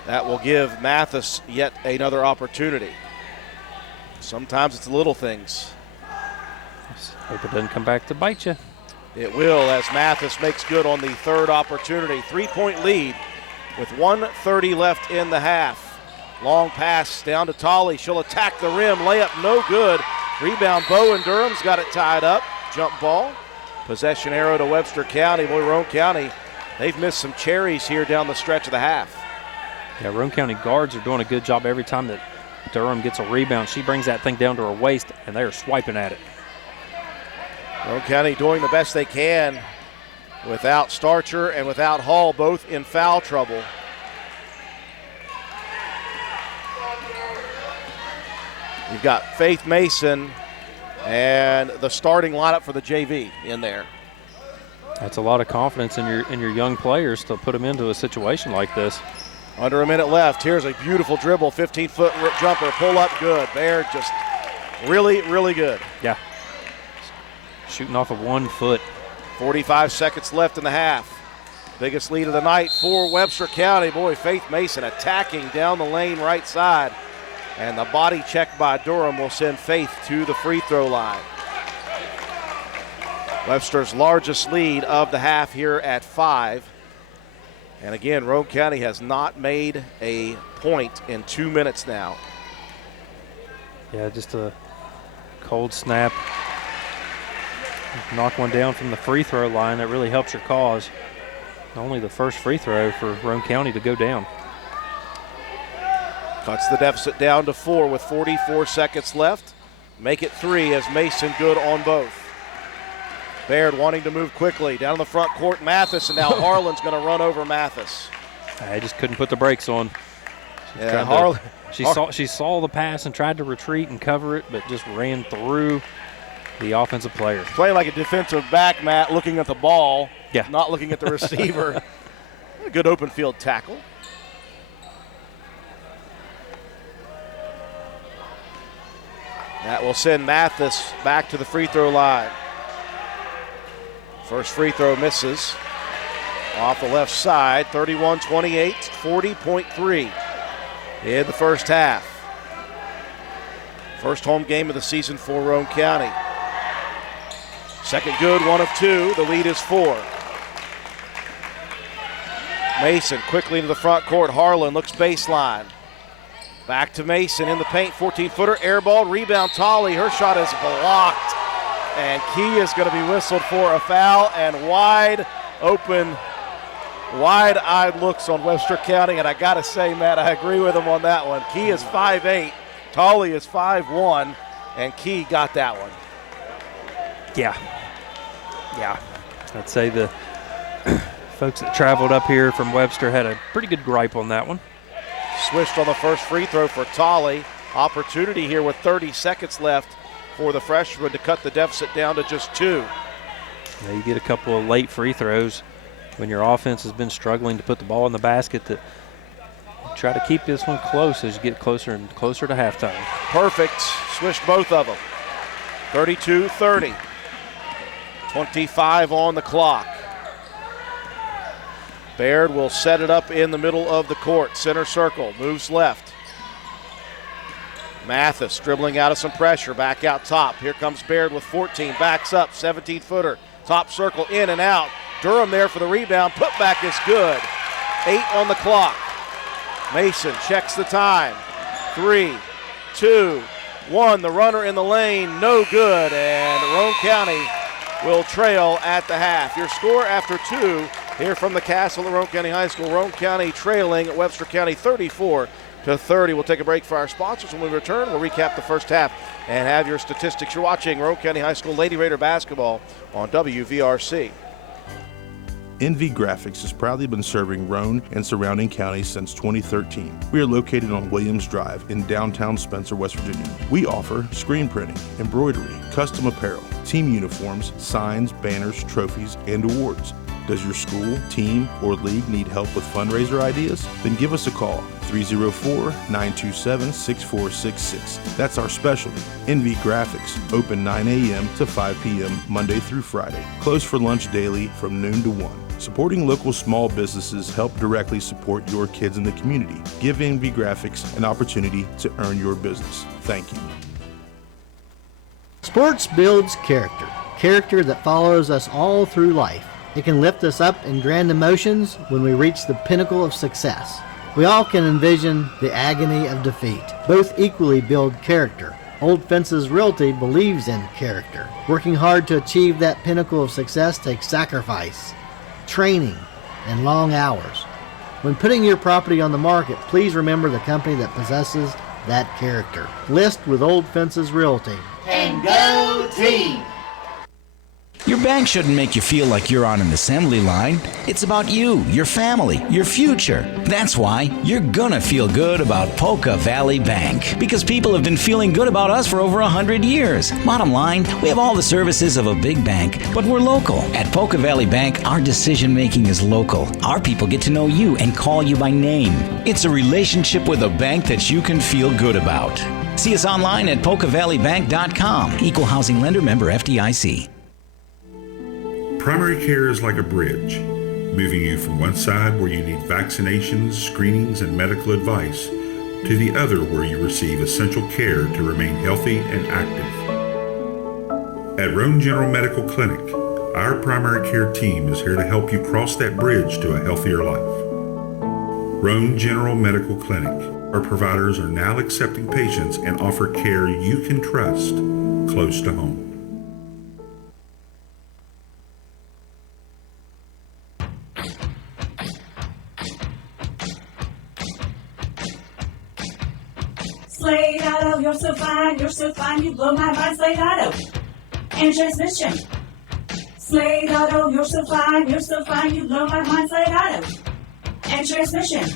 That will give Mathis yet another opportunity. Sometimes it's little things. Hope it doesn't come back to bite you. It will, as Mathis makes good on the third opportunity. 3-point lead with 1:30 left in the half. Long pass down to Tolley. She'll attack the rim. Layup no good. Rebound, Bowen Durham's got it tied up. Jump ball. Possession arrow to Webster County. Boy, Roane County, they've missed some cherries here down the stretch of the half. Yeah, Roane County guards are doing a good job every time that Durham gets a rebound. She brings that thing down to her waist, and they're swiping at it. Roane County doing the best they can without Starcher and without Hall, both in foul trouble. You've got Faith Mason and the starting lineup for the JV in there. That's a lot of confidence in your young players to put them into a situation like this. Under a minute left. Here's a beautiful dribble, 15-foot jumper, pull up good. Baird just really, really good. Yeah. Shooting off of 1 foot. 45 seconds left in the half. Biggest lead of the night for Webster County. Boy, Faith Mason attacking down the lane right side. And the body check by Durham will send Faith to the free throw line. Webster's largest lead of the half here at 5. And again, Roane County has not made a point in 2 minutes now. Yeah, just a cold snap. Knock one down from the free throw line. That really helps your cause. Only the first free throw for Roane County to go down. Cuts the deficit down to 4 with 44 seconds left. Make it 3 as Mason good on both. Baird wanting to move quickly. Down in the front court, Mathis, and now Harlan's going to run over Mathis. I just couldn't put the brakes on. She saw the pass and tried to retreat and cover it, but just ran through the offensive player. Playing like a defensive back, Matt, looking at the ball, yeah, not looking at the receiver. A good open field tackle. That will send Mathis back to the free throw line. First free throw misses off the left side. 31-28, 40.3 in the first half. First home game of the season for Roane County. Second good, 1 of 2. The lead is 4. Mason quickly into the front court. Harlan looks baseline. Back to Mason in the paint. 14-footer, air ball, rebound Tolley. Her shot is blocked. And Key is going to be whistled for a foul, and wide open, wide-eyed looks on Webster County. And I got to say, Matt, I agree with him on that one. Key is 5'8", Tolley is 5'1", and Key got that one. Yeah. I'd say the folks that traveled up here from Webster had a pretty good gripe on that one. Swished on the first free throw for Tolley. Opportunity here with 30 seconds left for the freshman to cut the deficit down to just 2. Yeah, you get a couple of late free throws when your offense has been struggling to put the ball in the basket. To try to keep this one close as you get closer and closer to halftime. Perfect. Swished both of them. 32-30. 25 on the clock. Baird will set it up in the middle of the court. Center circle, moves left. Mathis dribbling out of some pressure, back out top. Here comes Baird with 14, backs up, 17-footer. Top circle, in and out. Durham there for the rebound. Putback is good. 8 on the clock. Mason checks the time. 3, 2, 1. The runner in the lane, no good. And Roane County will trail at the half. Your score after 2 here from the castle at Roane County High School. Roane County trailing at Webster County 34-30. We'll take a break for our sponsors. When we return, we'll recap the first half and have your statistics. You're watching Roane County High School Lady Raider basketball on WVRC. NV Graphics has proudly been serving Roane and surrounding counties since 2013. We are located on Williams Drive in downtown Spencer, West Virginia. We offer screen printing, embroidery, custom apparel, team uniforms, signs, banners, trophies, and awards. Does your school, team, or league need help with fundraiser ideas? Then give us a call, 304-927-6466. That's our specialty, NV Graphics, open 9 a.m. to 5 p.m. Monday through Friday. Closed for lunch daily from noon to 1. Supporting local small businesses help directly support your kids in the community. Give NV Graphics an opportunity to earn your business. Thank you. Sports builds character, character that follows us all through life. It can lift us up in grand emotions when we reach the pinnacle of success. We all can envision the agony of defeat. Both equally build character. Old Fences Realty believes in character. Working hard to achieve that pinnacle of success takes sacrifice, training, and long hours. When putting your property on the market, please remember the company that possesses that character. List with Old Fences Realty. And go team! Your bank shouldn't make you feel like you're on an assembly line. It's about you, your family, your future. That's why you're gonna feel good about Polka Valley Bank, because people have been feeling good about us for over 100 years. Bottom line, we have all the services of a big bank, but we're local. At Polka Valley Bank, our decision making is local. Our people get to know you and call you by name. It's a relationship with a bank that you can feel good about. See us online at polkavalleybank.com. Equal housing lender, member FDIC. Primary care is like a bridge, moving you from one side where you need vaccinations, screenings, and medical advice to the other where you receive essential care to remain healthy and active. At Roane General Medical Clinic, our primary care team is here to help you cross that bridge to a healthier life. Roane General Medical Clinic. Our providers are now accepting patients and offer care you can trust close to home. Slade Auto, you're so fine, you blow my mind, Slade Auto. And transmission. Slade Auto, you're so fine, you blow my mind, Slade Auto. And transmission.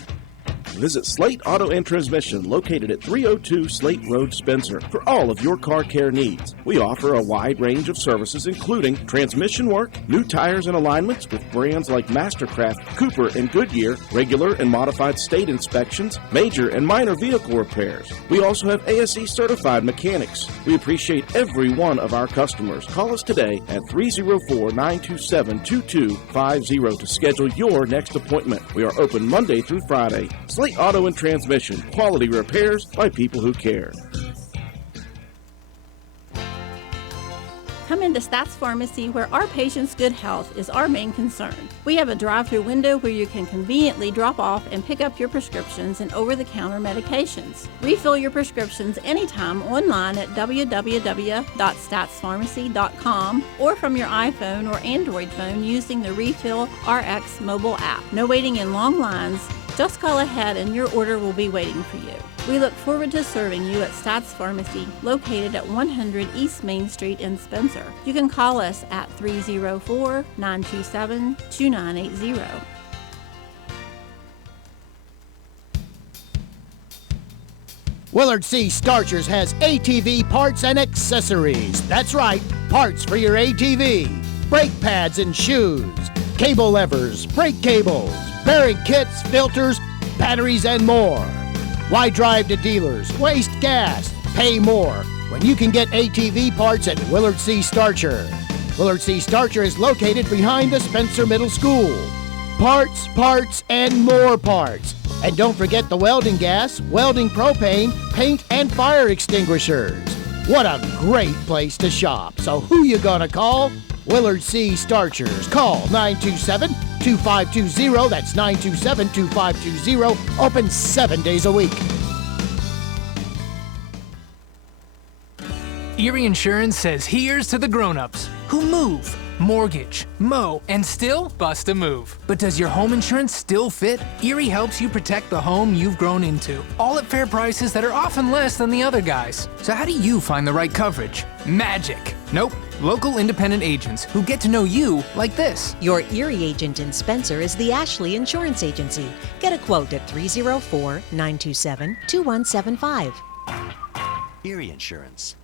Visit Slate Auto and Transmission, located at 302 Slate Road, Spencer, for all of your car care needs. We offer a wide range of services, including transmission work, new tires and alignments with brands like Mastercraft, Cooper, and Goodyear, regular and modified state inspections, major and minor vehicle repairs. We also have ASE certified mechanics. We appreciate every one of our customers. Call us today at 304-927-2250 to schedule your next appointment. We are open Monday through Friday. Slate Auto and Transmission, quality repairs by people who care. Come into Stats Pharmacy, where our patients' good health is our main concern. We have a drive-through window where you can conveniently drop off and pick up your prescriptions and over-the-counter medications. Refill your prescriptions anytime online at www.statspharmacy.com or from your iPhone or Android phone using the Refill RX mobile app. No waiting in long lines. Just call ahead and your order will be waiting for you. We look forward to serving you at Stats Pharmacy, located at 100 East Main Street in Spencer. You can call us at 304-927-2980. Willard C. Starchers has ATV parts and accessories. That's right, parts for your ATV. Brake pads and shoes, cable levers, brake cables, bearing kits, filters, batteries, and more. Why drive to dealers, waste gas, pay more when you can get ATV parts at Willard C. Starcher? Willard C. Starcher is located behind the Spencer Middle School. Parts, parts, and more parts. And don't forget the welding gas, welding propane, paint, and fire extinguishers. What a great place to shop. So who you gonna call? Willard C. Starchers. Call 927-2520. That's 927-2520. Open 7 days a week. Erie Insurance says here's to the grown-ups who move, mortgage, mow, and still bust a move. But does your home insurance still fit? Erie helps you protect the home you've grown into, all at fair prices that are often less than the other guys. So how do you find the right coverage? Magic. Nope. Local independent agents who get to know you like this. Your Erie agent in Spencer is the Ashley Insurance Agency. Get a quote at 304-927-2175. Erie Insurance.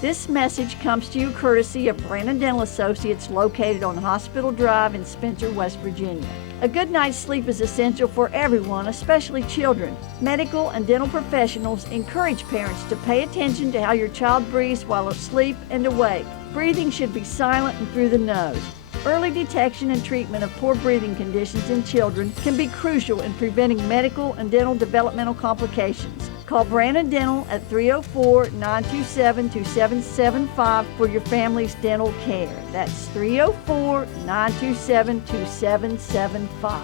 This message comes to you courtesy of Brandon Dental Associates located on Hospital Drive in Spencer, West Virginia. A good night's sleep is essential for everyone, especially children. Medical and dental professionals encourage parents to pay attention to how your child breathes while asleep and awake. Breathing should be silent and through the nose. Early detection and treatment of poor breathing conditions in children can be crucial in preventing medical and dental developmental complications. Call Brandon Dental at 304-927-2775 for your family's dental care. That's 304-927-2775.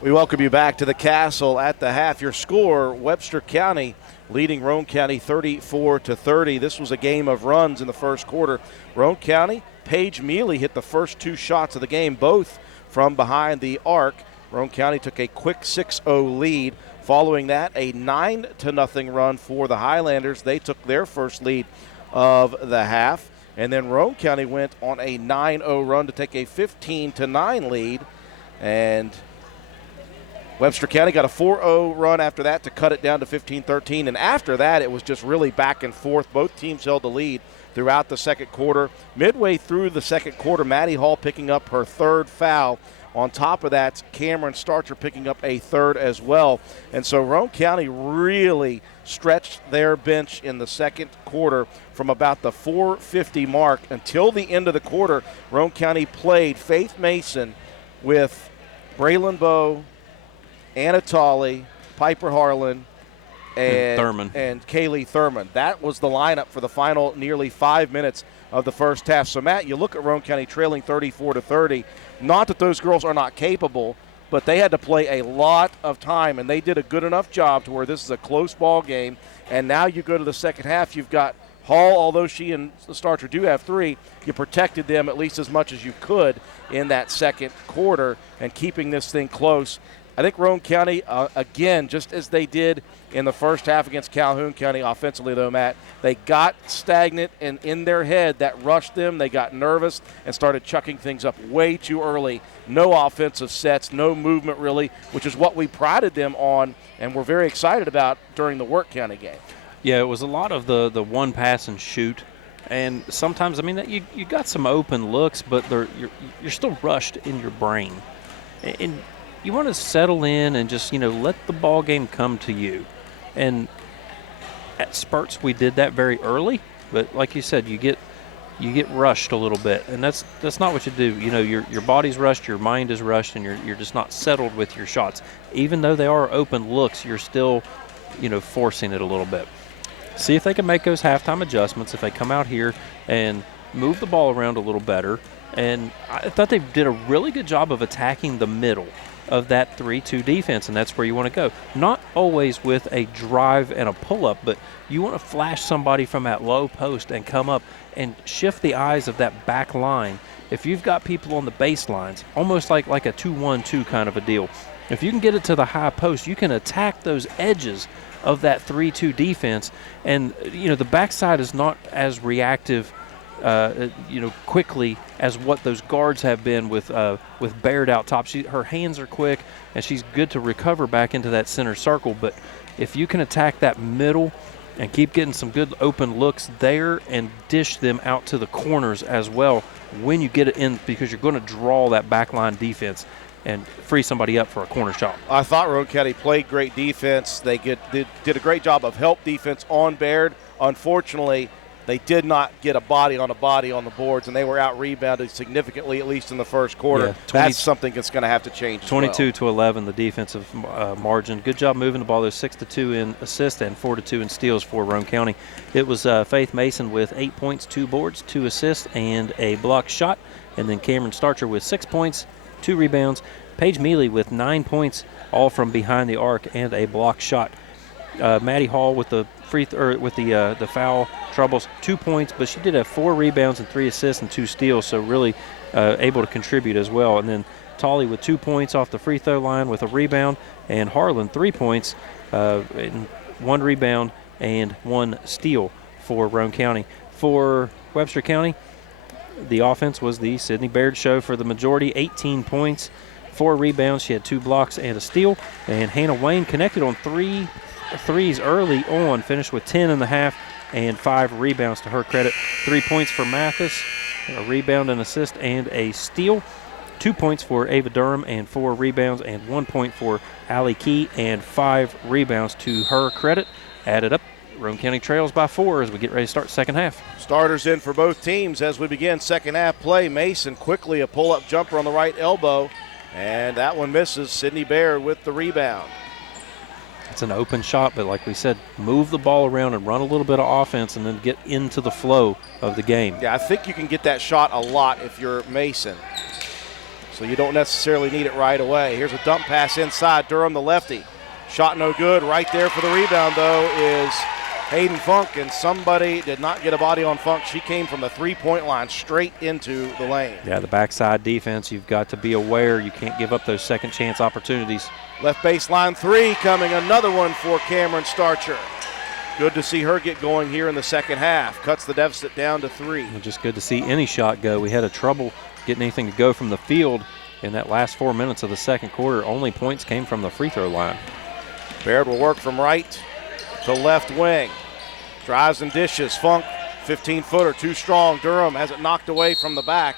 We welcome you back to the Castle at the half. Your score, Webster County leading Roane County 34-30. This was a game of runs in the first quarter. Roane County, Paige Mealy hit the first two shots of the game, both from behind the arc. Roane County took a quick 6-0 lead. Following that, a 9-0 run for the Highlanders. They took their first lead of the half. And then Roane County went on a 9-0 run to take a 15-9 lead. And Webster County got a 4-0 run after that to cut it down to 15-13. And after that, it was just really back and forth. Both teams held the lead throughout the second quarter. Midway through the second quarter, Maddie Hall picking up her third foul. On top of that, Cameron Starcher picking up a third as well. And so Roane County really stretched their bench in the second quarter from about the 4:50 mark until the end of the quarter. Roane County played Faith Mason with Braylon Bowe, Anna Tolley, Piper Harlan, and Kaylee Thurman. That was the lineup for the final nearly 5 minutes of the first half. So, Matt, you look at Roane County trailing 34-30. Not that those girls are not capable, but they had to play a lot of time, and they did a good enough job to where this is a close ball game. And now you go to the second half, you've got Hall, although she and Starcher do have three, you protected them at least as much as you could in that second quarter and keeping this thing close. I think Roane County, again, just as they did in the first half against Calhoun County offensively, though, Matt, they got stagnant, and in their head that rushed them. They got nervous and started chucking things up way too early. No offensive sets, no movement really, which is what we prided them on and were very excited about during the Work County game. Yeah, it was a lot of the one pass and shoot. And sometimes, I mean, you got some open looks, but you're still rushed in your brain. And you want to settle in and just, let the ball game come to you. And at spurts, we did that very early. But like you said, you get rushed a little bit, and that's not what you do. Your body's rushed, your mind is rushed, and you're just not settled with your shots. Even though they are open looks, you're still, forcing it a little bit. See if they can make those halftime adjustments. If they come out here and move the ball around a little better, and I thought they did a really good job of attacking the middle of that 3-2 defense, and that's where you want to go. Not always with a drive and a pull-up, but you want to flash somebody from that low post and come up and shift the eyes of that back line. If you've got people on the baselines, almost like a 2-1-2 kind of a deal, if you can get it to the high post, you can attack those edges of that 3-2 defense, and the backside is not as reactive quickly as what those guards have been with Baird out top. Her hands are quick, and she's good to recover back into that center circle. But if you can attack that middle and keep getting some good open looks there and dish them out to the corners as well when you get it in, because you're going to draw that backline defense and free somebody up for a corner shot. I thought Roane County played great defense. They did a great job of help defense on Baird. Unfortunately, They did not get a body on the boards, and they were out-rebounded significantly, at least in the first quarter. Yeah, that's something that's going to have to change 22 as to 11, the defensive margin. Good job moving the ball. There's 6-2 in assists and 4-2 in steals for Roane County. It was Faith Mason with 8 points, 2 boards, 2 assists, and a block shot. And then Cameron Starcher with 6 points, 2 rebounds. Paige Mealy with 9 points, all from behind the arc, and a block shot. Maddie Hall with the the foul troubles, 2 points, but she did have 4 rebounds and 3 assists and 2 steals, so really able to contribute as well. And then Tolly with 2 points off the free throw line with a rebound, and Harlan 3 points, and 1 rebound and 1 steal for Roane County. For Webster County, the offense was the Sydney Baird show for the majority, 18 points, 4 rebounds. She had 2 blocks and a steal, and Hannah Wayne connected on 3 threes early on, finished with 10 in the half and 5 rebounds to her credit. 3 points for Mathis, a rebound, an assist, and a steal. 2 points for Ava Durham and 4 rebounds, and 1 point for Allie Key and 5 rebounds to her credit. Added up, Roane County trails by 4 as we get ready to start second half. Starters in for both teams as we begin second half play. Mason quickly a pull-up jumper on the right elbow, and that one misses. Sydney Baird with the rebound. It's an open shot, but like we said, move the ball around and run a little bit of offense and then get into the flow of the game. Yeah, I think you can get that shot a lot if you're Mason. So you don't necessarily need it right away. Here's a dump pass inside. Durham, the lefty. Shot no good. Right there for the rebound, though, is Hayden Funk, and somebody did not get a body on Funk. She came from the three-point line straight into the lane. Yeah, the backside defense, you've got to be aware. You can't give up those second chance opportunities. Left baseline 3 coming, another one for Cameron Starcher. Good to see her get going here in the second half. Cuts the deficit down to 3. Just good to see any shot go. We had a trouble getting anything to go from the field in that last 4 minutes of the second quarter. Only points came from the free throw line. Baird will work from right to left wing. Drives and dishes. Funk, 15-footer, too strong. Durham has it knocked away from the back,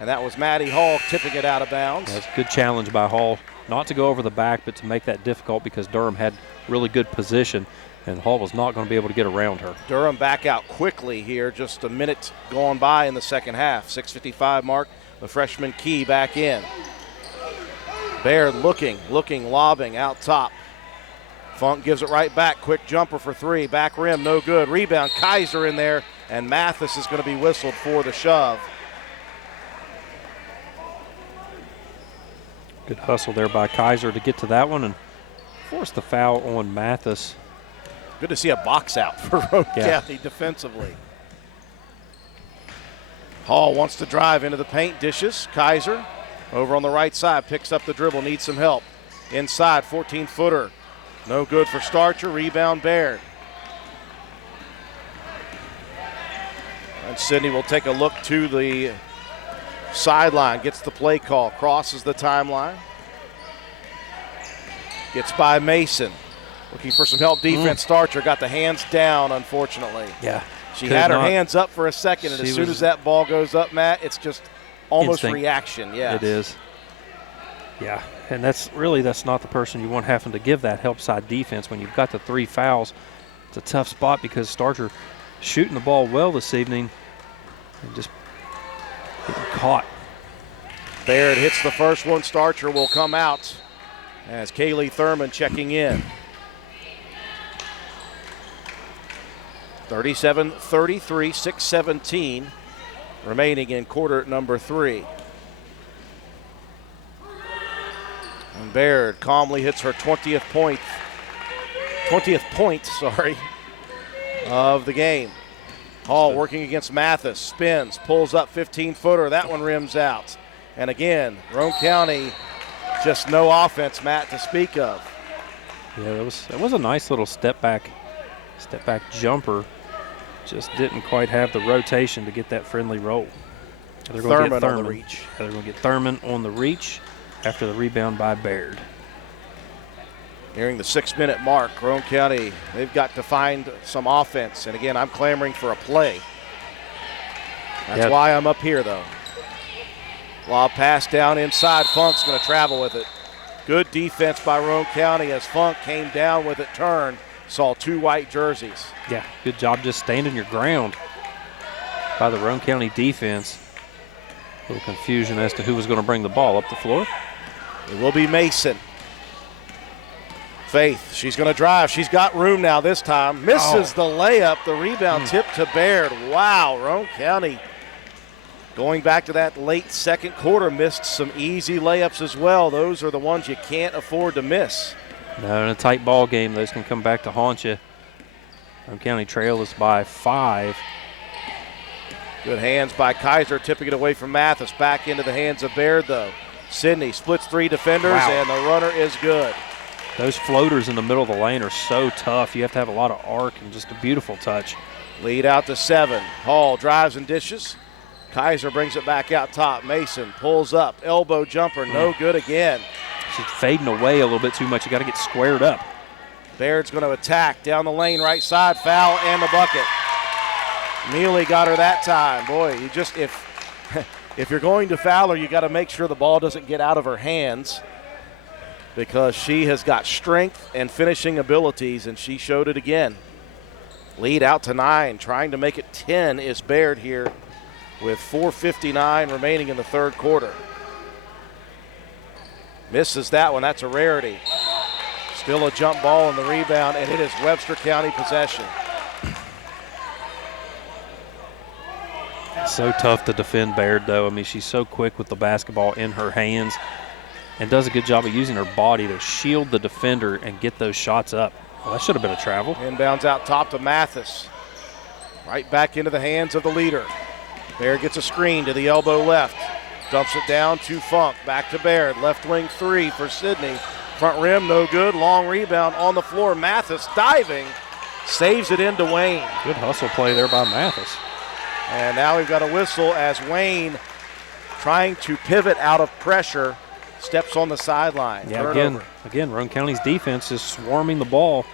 and that was Maddie Hall tipping it out of bounds. That's a good challenge by Hall, not to go over the back, but to make that difficult because Durham had really good position, and Hall was not going to be able to get around her. Durham back out quickly here, just a minute gone by in the second half. 6:55 mark, the freshman Key back in. Baird looking, lobbing out top. Funk gives it right back. Quick jumper for 3. Back rim, no good. Rebound, Kaiser in there, and Mathis is going to be whistled for the shove. Good hustle there by Kaiser to get to that one and force the foul on Mathis. Good to see a box out for Roane County defensively. Hall wants to drive into the paint, dishes. Kaiser over on the right side, picks up the dribble, needs some help. Inside, 14-footer. No good for Starcher. Rebound Baird. And Sydney will take a look to the sideline. Gets the play call. Crosses the timeline. Gets by Mason. Looking for some help defense. Starcher got the hands down, unfortunately. Yeah. She had her hands up for a second, and as soon as that ball goes up, Matt, it's just almost instinct. Reaction. Yeah. It is. Yeah, and that's not the person you want having to give that help side defense when you've got the 3 fouls. It's a tough spot because Starcher shooting the ball well this evening and just getting caught. Baird hits the first one. Starcher will come out as Kaylee Thurman checking in. 37-33, 6:17 remaining in quarter number 3. And Baird calmly hits her 20th point of the game. Hall working against Mathis, spins, pulls up 15-footer. That one rims out. And again, Roane County, just no offense, Matt, to speak of. Yeah, that was a nice little step back jumper. Just didn't quite have the rotation to get that friendly roll. They're going to get Thurman on the reach. They're going to get Thurman on the reach after the rebound by Baird. Nearing the 6-minute mark, Roane County, they've got to find some offense. And again, I'm clamoring for a play. That's why I'm up here, though. Lob pass down inside. Funk's going to travel with it. Good defense by Roane County as Funk came down with it, turned, saw 2 white jerseys. Yeah, good job just standing your ground. by the Roane County defense. A little confusion as to who was going to bring the ball up the floor. It will be Mason. Faith, she's going to drive. She's got room now this time. Misses the layup. The rebound tip to Baird. Wow, Roane County going back to that late second quarter missed some easy layups as well. Those are the ones you can't afford to miss. No, in a tight ball game, those can come back to haunt you. Roane County trails by 5. Good hands by Kaiser, tipping it away from Mathis. Back into the hands of Baird, though. Sydney splits 3 defenders, and the runner is good. Those floaters in the middle of the lane are so tough. You have to have a lot of arc and just a beautiful touch. Lead out to 7. Hall drives and dishes. Kaiser brings it back out top. Mason pulls up. Elbow jumper, no good again. She's fading away a little bit too much. You got to get squared up. Baird's going to attack down the lane, right side, foul, and the bucket. Mealy got her that time. Boy, you just, if you're going to foul her, you got to make sure the ball doesn't get out of her hands, because she has got strength and finishing abilities, and she showed it again. Lead out to 9, trying to make it 10 is Baird here with 4:59 remaining in the third quarter. Misses that one, that's a rarity. Still a jump ball on the rebound, and it is Webster County possession. So tough to defend Baird, though. I mean, she's so quick with the basketball in her hands and does a good job of using her body to shield the defender and get those shots up. Well, that should have been a travel. Inbounds out top to Mathis. Right back into the hands of the leader. Baird gets a screen to the elbow left. Dumps it down to Funk. Back to Baird. Left wing 3 for Sydney. Front rim, no good. Long rebound on the floor. Mathis diving. Saves it into Wayne. Good hustle play there by Mathis. And now we've got a whistle as Wayne, trying to pivot out of pressure, steps on the sideline. Yeah, again, Roane County's defense is swarming the ball.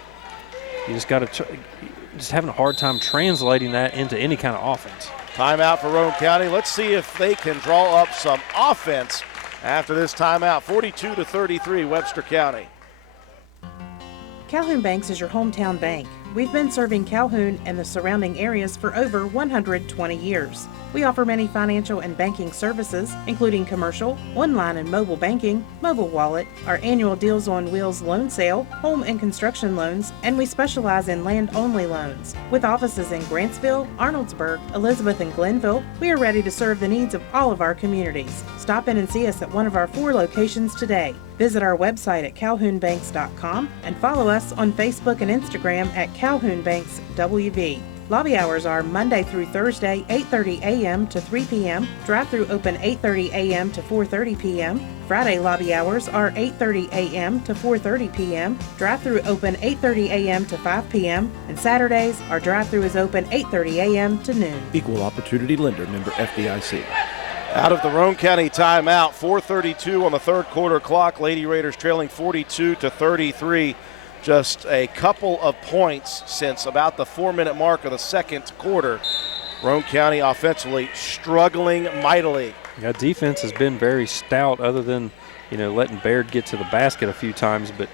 You just got to just having a hard time translating that into any kind of offense. Timeout for Roane County. Let's see if they can draw up some offense after this timeout. 42-33, Webster County. Calhoun Banks is your hometown bank. We've been serving Calhoun and the surrounding areas for over 120 years. We offer many financial and banking services, including commercial, online and mobile banking, mobile wallet, our annual Deals on Wheels loan sale, home and construction loans, and we specialize in land-only loans. With offices in Grantsville, Arnoldsburg, Elizabeth, and Glenville, we are ready to serve the needs of all of our communities. Stop in and see us at one of our 4 locations today. Visit our website at calhounbanks.com and follow us on Facebook and Instagram at Calhoun Banks WV. Lobby hours are Monday through Thursday, 8:30 a.m. to 3 p.m. Drive-through open 8:30 a.m. to 4:30 p.m. Friday lobby hours are 8:30 a.m. to 4:30 p.m. Drive-through open 8:30 a.m. to 5 p.m. And Saturdays, our drive-through is open 8:30 a.m. to noon. Equal Opportunity Lender, member FDIC. Out of the Roane County timeout, 4:32 on the third quarter clock. Lady Raiders trailing 42-33. Just a couple of points since about the 4-minute mark of the second quarter. Roane County offensively struggling mightily. Yeah, defense has been very stout, other than, letting Baird get to the basket a few times. But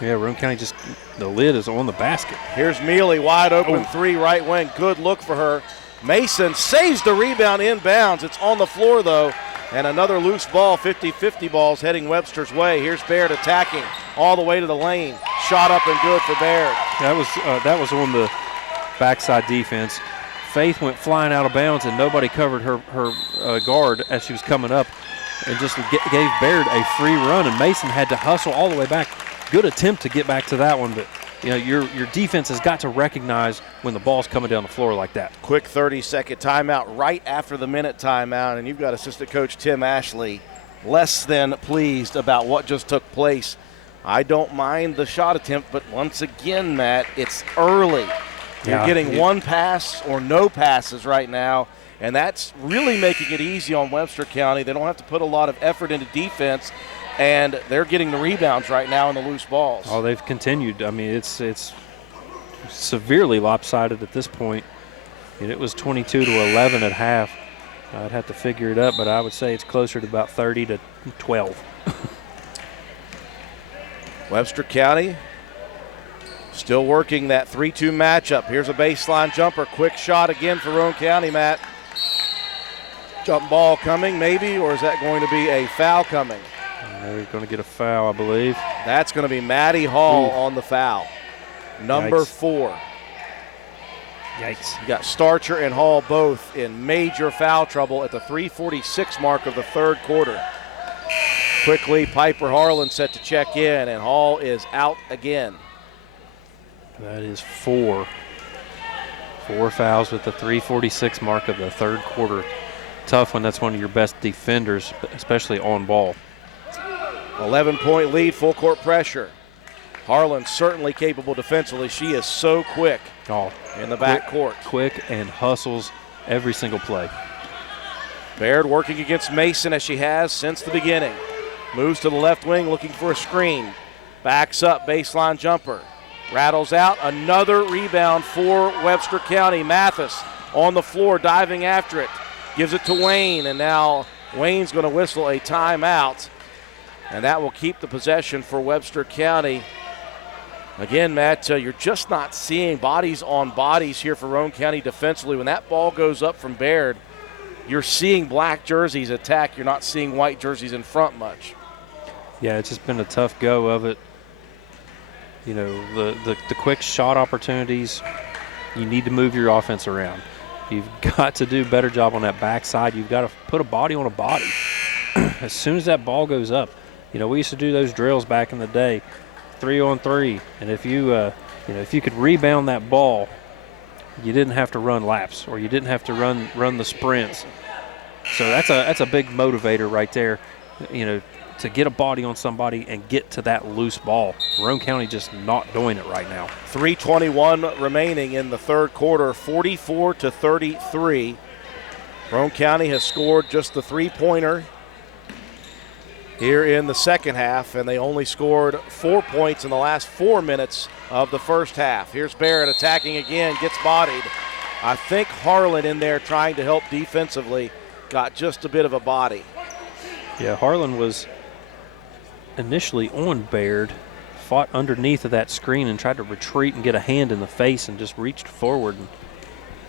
yeah, Roane County just, the lid is on the basket. Here's Mealy, wide open 3 right wing. Good look for her. Mason saves the rebound inbounds. It's on the floor though. And another loose ball, 50-50 balls heading Webster's way. Here's Baird attacking all the way to the lane. Shot up and good for Baird. That was on the backside defense. Faith went flying out of bounds, and nobody covered her guard as she was coming up, and just gave Baird a free run. And Mason had to hustle all the way back. Good attempt to get back to that one, but your defense has got to recognize when the ball's coming down the floor like that. Quick 30-second timeout right after the minute timeout, and you've got assistant coach Tim Ashley less than pleased about what just took place. I don't mind the shot attempt, but once again, Matt, it's early. You're getting one pass or no passes right now, and that's really making it easy on Webster County. They don't have to put a lot of effort into defense, and they're getting the rebounds right now in the loose balls. Oh, they've continued. I mean, it's severely lopsided at this point. It was 22-11 at half. I'd have to figure it up, but I would say it's closer to about 30-12. Webster County Still working that 3-2 matchup. Here's a baseline jumper. Quick shot again for Roane County, Matt. Jump ball coming, maybe, or is that going to be a foul coming? They're going to get a foul, I believe. That's going to be Maddie Hall on the foul. Number 4. Yikes. You got Starcher and Hall both in major foul trouble at the 3:46 mark of the third quarter. Quickly, Piper Harlan set to check in, and Hall is out again. That is 4. 4 fouls with the 3:46 mark of the third quarter. Tough when that's one of your best defenders, especially on ball. 11-point lead, full court pressure. Harlan certainly capable defensively. She is so quick in the back court. Quick and hustles every single play. Baird working against Mason as she has since the beginning. Moves to the left wing looking for a screen. Backs up, baseline jumper. Rattles out, another rebound for Webster County. Mathis on the floor diving after it. Gives it to Wayne, and now Wayne's going to whistle a timeout. And that will keep the possession for Webster County. Again, Matt, you're just not seeing bodies on bodies here for Roane County defensively. When that ball goes up from Baird, you're seeing black jerseys attack. You're not seeing white jerseys in front much. Yeah, it's just been a tough go of it. You know, the quick shot opportunities, you need to move your offense around. You've got to do a better job on that backside. You've got to put a body on a body. As soon as that ball goes up, you know, we used to do those drills back in the day, 3-on-3, and if you if you could rebound that ball, you didn't have to run laps or you didn't have to run the sprints. So that's a big motivator right there, you know, to get a body on somebody and get to that loose ball. Roane County just not doing it right now. 3:21 remaining in the third quarter, 44-33. Roane County has scored just the three-pointer here in the second half, and they only scored 4 points in the last 4 minutes of the first half. Here's Barrett attacking again, gets bodied. I think Harlan in there trying to help defensively got just a bit of a body. Yeah, Harlan was initially on Baird, fought underneath of that screen and tried to retreat and get a hand in the face and just reached forward and,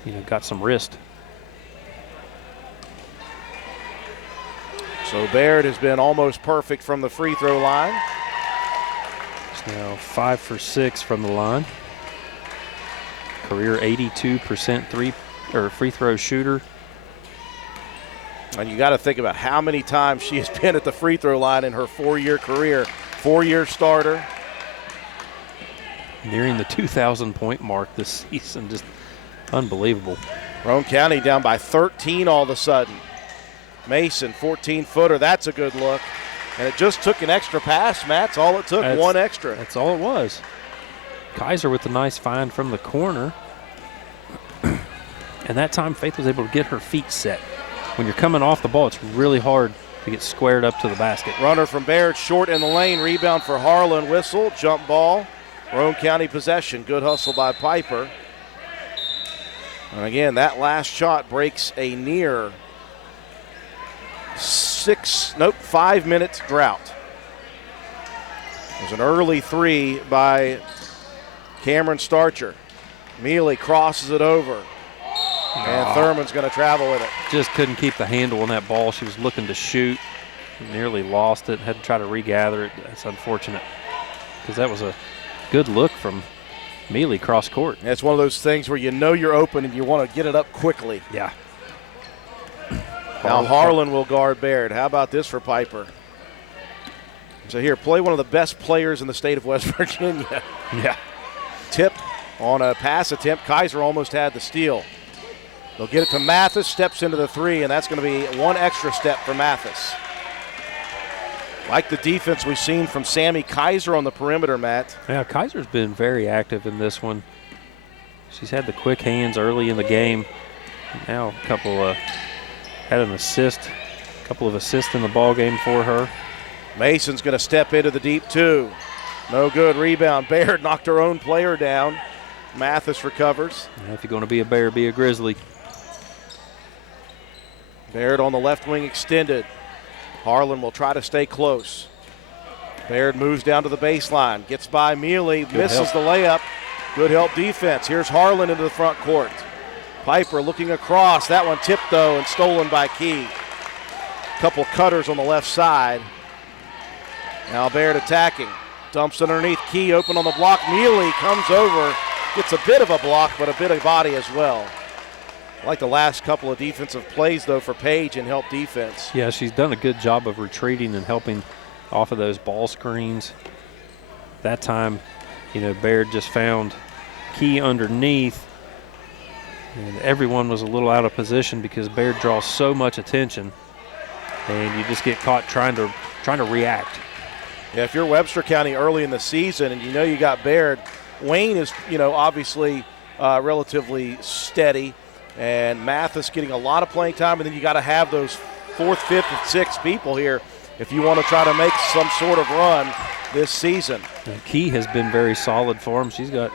you know, got some wrist. So Baird has been almost perfect from the free throw line. It's now 5 for 6 from the line. Career 82% free throw shooter. And you got to think about how many times she has been at the free throw line in her 4-year career. 4-year starter. Nearing the 2,000-point mark this season. Just unbelievable. Roane County down by 13 all of a sudden. Mason, 14-footer. That's a good look. And it just took an extra pass, Matt. That's all it took, one extra. That's all it was. Kaiser with a nice find from the corner. And that time Faith was able to get her feet set. When you're coming off the ball, it's really hard to get squared up to the basket. Runner from Baird, short in the lane. Rebound for Harlan. Whistle, jump ball. Roane County possession. Good hustle by Piper. And again, that last shot breaks a near 5 minutes drought. There's an early three by Cameron Starcher. Mealy crosses it over. And Thurman's going to travel with it. Just couldn't keep the handle on that ball. She was looking to shoot. Nearly lost it. Had to try to regather it. That's unfortunate because that was a good look from Mealy cross court. It's one of those things where you know you're open and you want to get it up quickly. Yeah. Now Harlan will guard Baird. How about this for Piper? So here, play one of the best players in the state of West Virginia. Yeah. Tip on a pass attempt. Kaiser almost had the steal. They'll get it to Mathis, steps into the three, and that's going to be one extra step for Mathis. Like the defense we've seen from Sammy Kaiser on the perimeter, Matt. Yeah, Kaiser's been very active in this one. She's had the quick hands early in the game. Now a couple had an assist, a couple of assists in the ball game for her. Mason's going to step into the deep two. No good. Rebound. Baird knocked her own player down. Mathis recovers. Yeah, if you're going to be a Bear, be a Grizzly. Baird on the left wing extended. Harlan will try to stay close. Baird moves down to the baseline. Gets by Mealy. Misses the layup. Good help defense. Here's Harlan into the front court. Piper looking across. That one tipped, though, and stolen by Key. Couple cutters on the left side. Now Baird attacking. Dumps underneath. Key open on the block. Mealy comes over. Gets a bit of a block, but a bit of body as well. I like the last couple of defensive plays, though, for Page in help defense. Yeah, she's done a good job of retreating and helping off of those ball screens. That time, Baird just found Key underneath. And everyone was a little out of position because Baird draws so much attention, and you just get caught trying to react. Yeah, if you're Webster County early in the season and you got Baird, Wayne is obviously relatively steady, and Mathis getting a lot of playing time, and then you got to have those 4th, 5th, and 6th people here if you want to try to make some sort of run this season. And Key has been very solid for him. She's got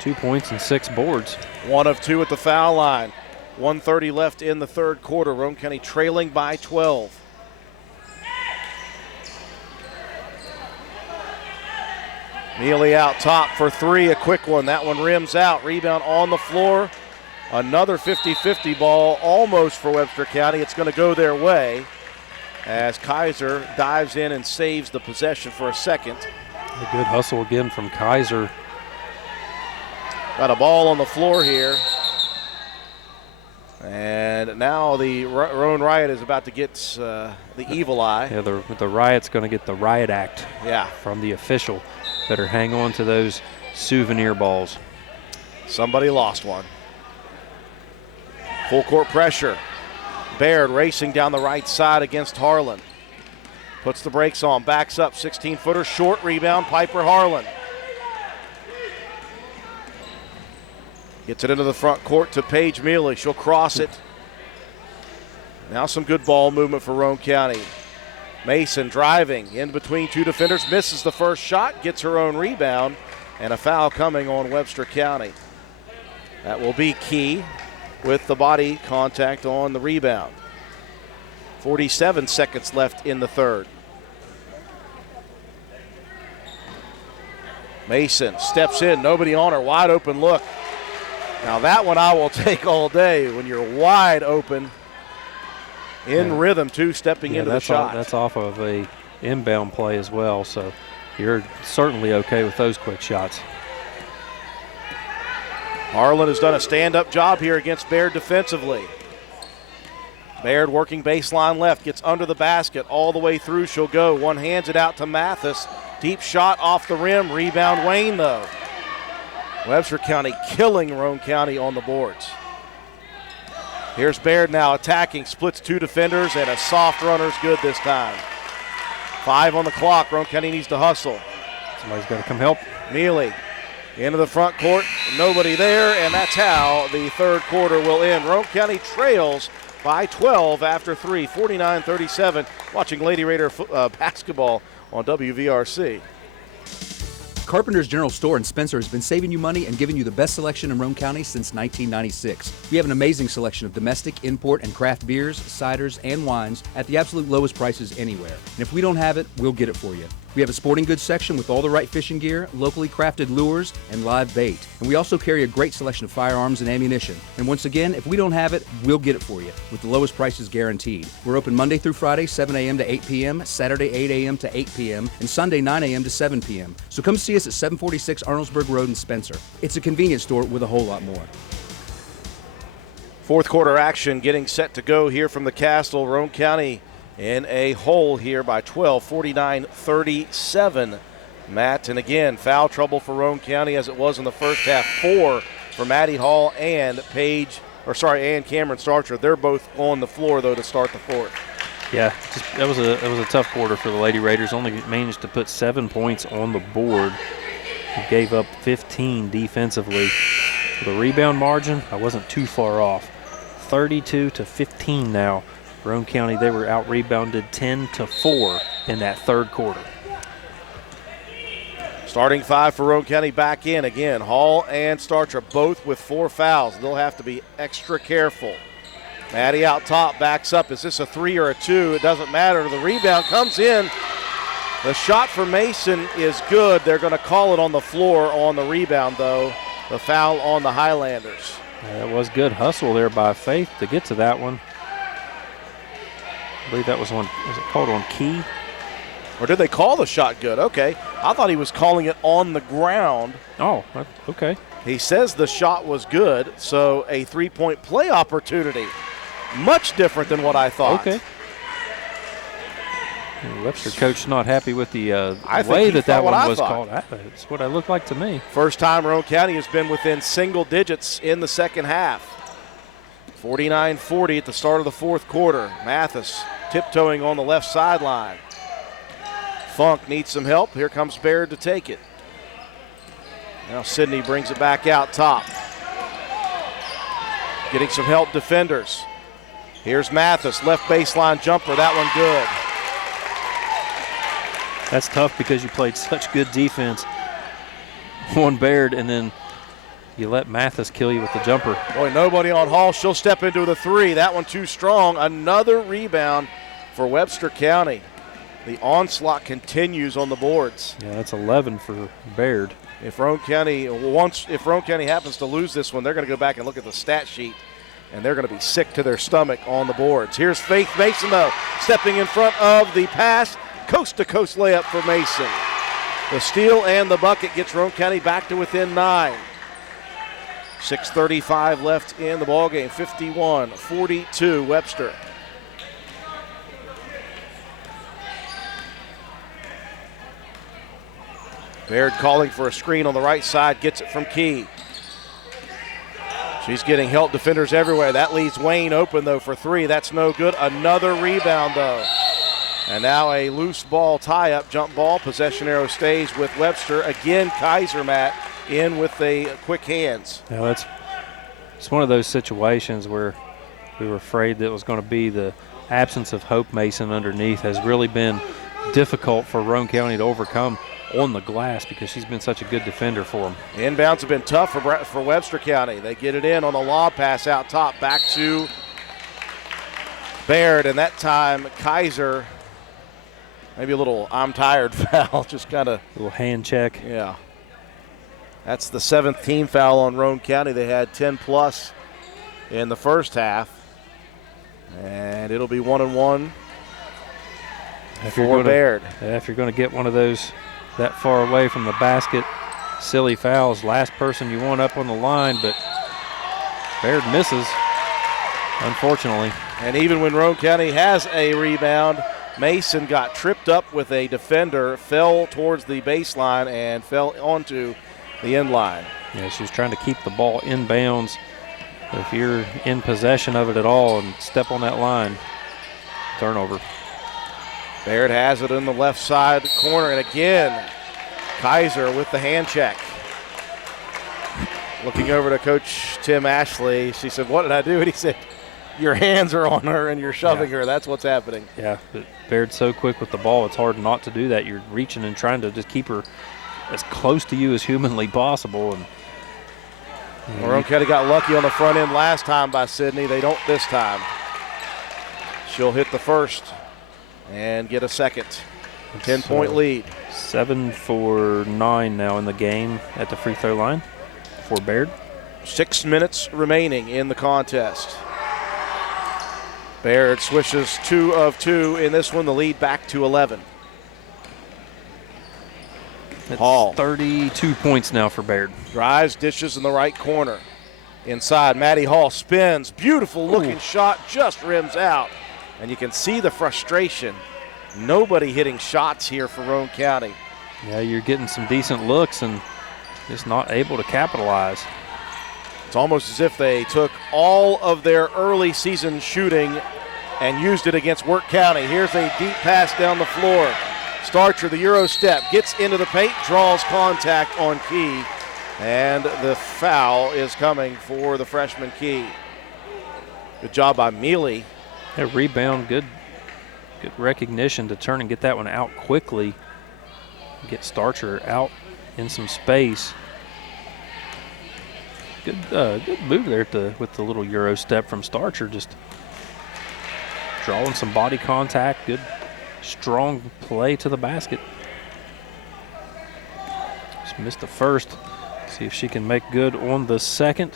2 points and 6 boards. 1 of 2 at the foul line. 1:30 left in the third quarter. Roane County trailing by 12. Mealy out top for 3, a quick one. That one rims out. Rebound on the floor. Another 50-50 ball almost for Webster County. It's going to go their way as Kaiser dives in and saves the possession for a second. A good hustle again from Kaiser. Got a ball on the floor here. And now the Roane Riot is about to get the evil eye. Yeah, the Riot's going to get the Riot Act from the official. Better hang on to those souvenir balls. Somebody lost one. Full court pressure. Baird racing down the right side against Harlan. Puts the brakes on, backs up, 16-footer, short rebound, Piper Harlan. Gets it into the front court to Paige Mealy. She'll cross it. Now some good ball movement for Roane County. Mason driving in between 2 defenders, misses the first shot, gets her own rebound, and a foul coming on Webster County. That will be Key with the body contact on the rebound. 47 seconds left in the third. Mason steps in, nobody on her, wide open look. Now that one I will take all day when you're wide open. In rhythm, too, stepping into the shot. That's off of a inbound play as well, so you're certainly okay with those quick shots. Harlan has done a stand-up job here against Baird defensively. Baird working baseline left, gets under the basket, all the way through she'll go. One hands it out to Mathis. Deep shot off the rim, rebound Wayne though. Webster County killing Roane County on the boards. Here's Baird now attacking, splits 2 defenders, and a soft runner's good this time. 5 on the clock, Roane County needs to hustle. Somebody's got to come help. Mealy into the front court, nobody there, and that's how the third quarter will end. Roane County trails by 12 after 3, 49-37. Watching Lady Raider basketball on WVRC. Carpenter's General Store in Spencer has been saving you money and giving you the best selection in Roane County since 1996. We have an amazing selection of domestic, import, and craft beers, ciders, and wines at the absolute lowest prices anywhere. And if we don't have it, we'll get it for you. We have a sporting goods section with all the right fishing gear, locally crafted lures, and live bait. And we also carry a great selection of firearms and ammunition. And once again, if we don't have it, we'll get it for you with the lowest prices guaranteed. We're open Monday through Friday, 7 a.m. to 8 p.m., Saturday, 8 a.m. to 8 p.m., and Sunday, 9 a.m. to 7 p.m. So come see us at 746 Arnold'sburg Road in Spencer. It's a convenience store with a whole lot more. Fourth quarter action getting set to go here from the Castle. Roane County in a hole here by 12, 49-37. Matt, and again, foul trouble for Roane County as it was in the first half. 4 for Maddie Hall and Cameron Starcher. They're both on the floor though to start the fourth. Yeah, that was a tough quarter for the Lady Raiders. Only managed to put 7 points on the board. Gave up 15 defensively. The rebound margin, I wasn't too far off. 32-15 now. Roane County, they were out-rebounded 10-4 in that third quarter. Starting 5 for Roane County back in again. Hall and Starcher both with 4 fouls. They'll have to be extra careful. Maddie out top, backs up. Is this a 3 or a 2? It doesn't matter. The rebound comes in. The shot for Mason is good. They're going to call it on the floor on the rebound, though. the foul on the Highlanders. That was good hustle there by Faith to get to that one. I believe that was on, was it called on Key? Or did they call the shot good? Okay. I thought he was calling it on the ground. Oh, okay. He says the shot was good, so a three-point play opportunity. Much different than what I thought. Okay. Webster coach not happy with the way that one was called. That's what it looked like to me. First time Roane County has been within single digits in the second half. 49-40 at the start of the fourth quarter. Mathis tiptoeing on the left sideline. Funk needs some help. Here comes Baird to take it. Now Sidney brings it back out top. Getting some help defenders. Here's Mathis, left baseline jumper. That one good. That's tough because you played such good defense on Baird, and then you let Mathis kill you with the jumper. Boy, nobody on Hall. She'll step into the three. That one too strong. Another rebound for Webster County. The onslaught continues on the boards. Yeah, that's 11 for Baird. If Roane County happens to lose this one, they're going to go back and look at the stat sheet, and they're going to be sick to their stomach on the boards. Here's Faith Mason, though, stepping in front of the pass. Coast-to-coast layup for Mason. The steal and the bucket gets Roane County back to within 9. 6:35 left in the ballgame. 51-42 Webster. Baird calling for a screen on the right side, gets it from Key. She's getting help defenders everywhere. That leaves Wayne open, though, for three. That's no good. Another rebound, though. And now a loose ball tie-up, jump ball. Possession arrow stays with Webster. Again, Kaiser, Matt, in with the quick hands. Yeah, it's one of those situations where we were afraid that it was going to be the absence of Hope Mason underneath has really been difficult for Roane County to overcome on the glass because she's been such a good defender for them. The inbounds have been tough for Webster County. They get it in on the lob pass out top, back to Baird, and that time Kaiser, maybe a little I'm tired foul, just kind of. A little hand check. Yeah. That's the 7th team foul on Roane County. They had 10 plus in the first half, and it'll be 1-1 for Baird. If you're going to get one of those that far away from the basket, silly fouls, last person you want up on the line, but Baird misses, unfortunately. And even when Roane County has a rebound, Mason got tripped up with a defender, fell towards the baseline, and fell onto the end line. Yeah, she was trying to keep the ball in bounds. If you're in possession of it at all and step on that line, turnover. Baird has it in the left side corner, and again, Kaiser with the hand check. Looking over to Coach Tim Ashley, she said, "What did I do?" And he said, "Your hands are on her and you're shoving her. That's what's happening." Yeah, but Baird's so quick with the ball, it's hard not to do that. You're reaching and trying to just keep her as close to you as humanly possible. And Roane County got lucky on the front end last time by Sidney. They don't this time. She'll hit the first and get a second. 10-point lead. 7 for 9 now in the game at the free throw line for Baird. 6 minutes remaining in the contest. Baird swishes 2 of 2 in this one. The lead back to 11. It's Hall. 32 points now for Baird. Drives, dishes in the right corner. Inside, Maddie Hall spins. Beautiful looking shot, just rims out. And you can see the frustration. Nobody hitting shots here for Roane County. Yeah, you're getting some decent looks and just not able to capitalize. It's almost as if they took all of their early season shooting and used it against Wirt County. Here's a deep pass down the floor. Starcher, the Euro step, gets into the paint, draws contact on Key, and the foul is coming for the freshman Key. Good job by Mealy. That rebound, good recognition to turn and get that one out quickly. Get Starcher out in some space. Good move there with the little Euro step from Starcher, just drawing some body contact. Good, strong play to the basket. Just missed the first. See if she can make good on the second.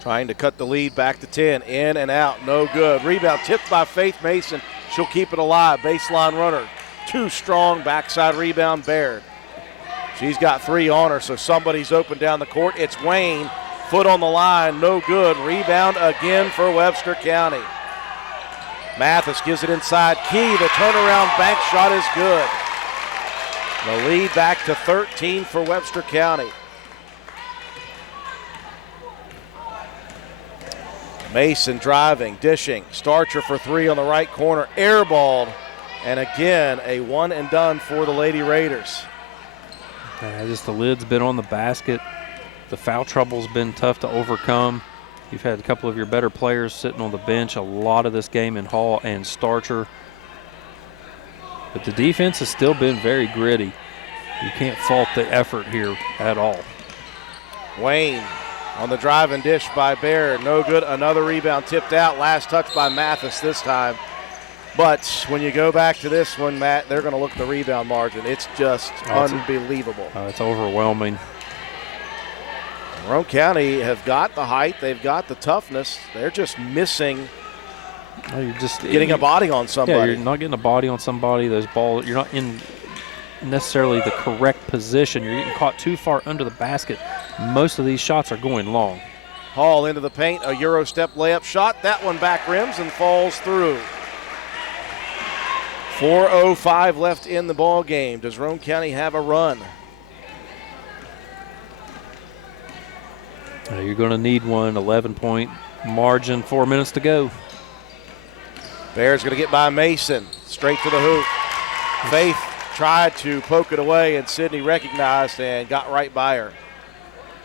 Trying to cut the lead back to 10. In and out, no good. Rebound tipped by Faith Mason. She'll keep it alive. Baseline runner, too strong. Backside rebound, Baird. She's got 3 on her, so somebody's open down the court. It's Wayne. Foot on the line, no good. Rebound again for Webster County. Mathis gives it inside. Key, the turnaround bank shot is good. The lead back to 13 for Webster County. Mason driving, dishing. Starcher for 3 on the right corner. Airballed. And again, a one and done for the Lady Raiders. Just the lid's been on the basket. The foul trouble's been tough to overcome. You've had a couple of your better players sitting on the bench a lot of this game in Hall and Starcher. But the defense has still been very gritty. You can't fault the effort here at all. Wayne on the drive and dish by Baird. No good. Another rebound tipped out. Last touch by Mathis this time. But when you go back to this one, Matt, they're going to look at the rebound margin. It's just unbelievable. It's overwhelming. Roane County have got the height. They've got the toughness. They're just missing getting a body on somebody. Yeah, you're not getting a body on somebody. Those balls, you're not in necessarily the correct position. You're getting caught too far under the basket. Most of these shots are going long. Hall into the paint, a Euro step layup shot. That one back rims and falls through. 4:05 left in the ball game. Does Roane County have a run? You're going to need one. 11-point margin, 4 minutes to go. Bears going to get by Mason. Straight to the hoop. Faith tried to poke it away, and Sydney recognized and got right by her.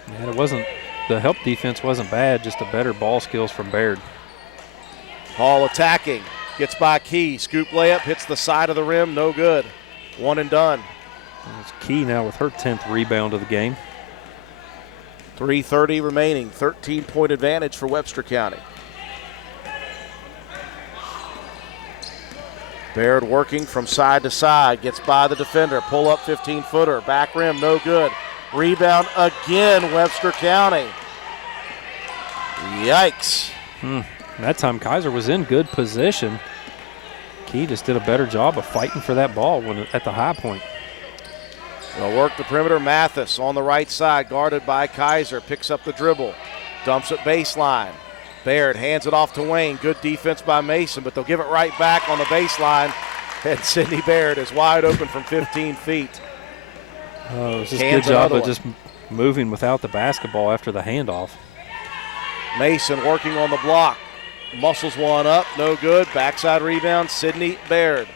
And the help defense wasn't bad, just a better ball skills from Baird. Hall attacking. Gets by Key. Scoop layup. Hits the side of the rim. No good. One and done. It's Key now with her 10th rebound of the game. 3:30 remaining. 13-point advantage for Webster County. Baird working from side to side. Gets by the defender. Pull up 15-footer. Back rim. No good. Rebound again, Webster County. Yikes. That time Kaiser was in good position. Key just did a better job of fighting for that ball at the high point. They'll work the perimeter. Mathis on the right side, guarded by Kaiser. Picks up the dribble. Dumps it baseline. Baird hands it off to Wayne. Good defense by Mason, but they'll give it right back on the baseline. And Sydney Baird is wide open from 15 feet. It was just a good job of just moving without the basketball after the handoff. Mason working on the block. Muscles one up, no good. Backside rebound, Sydney Baird.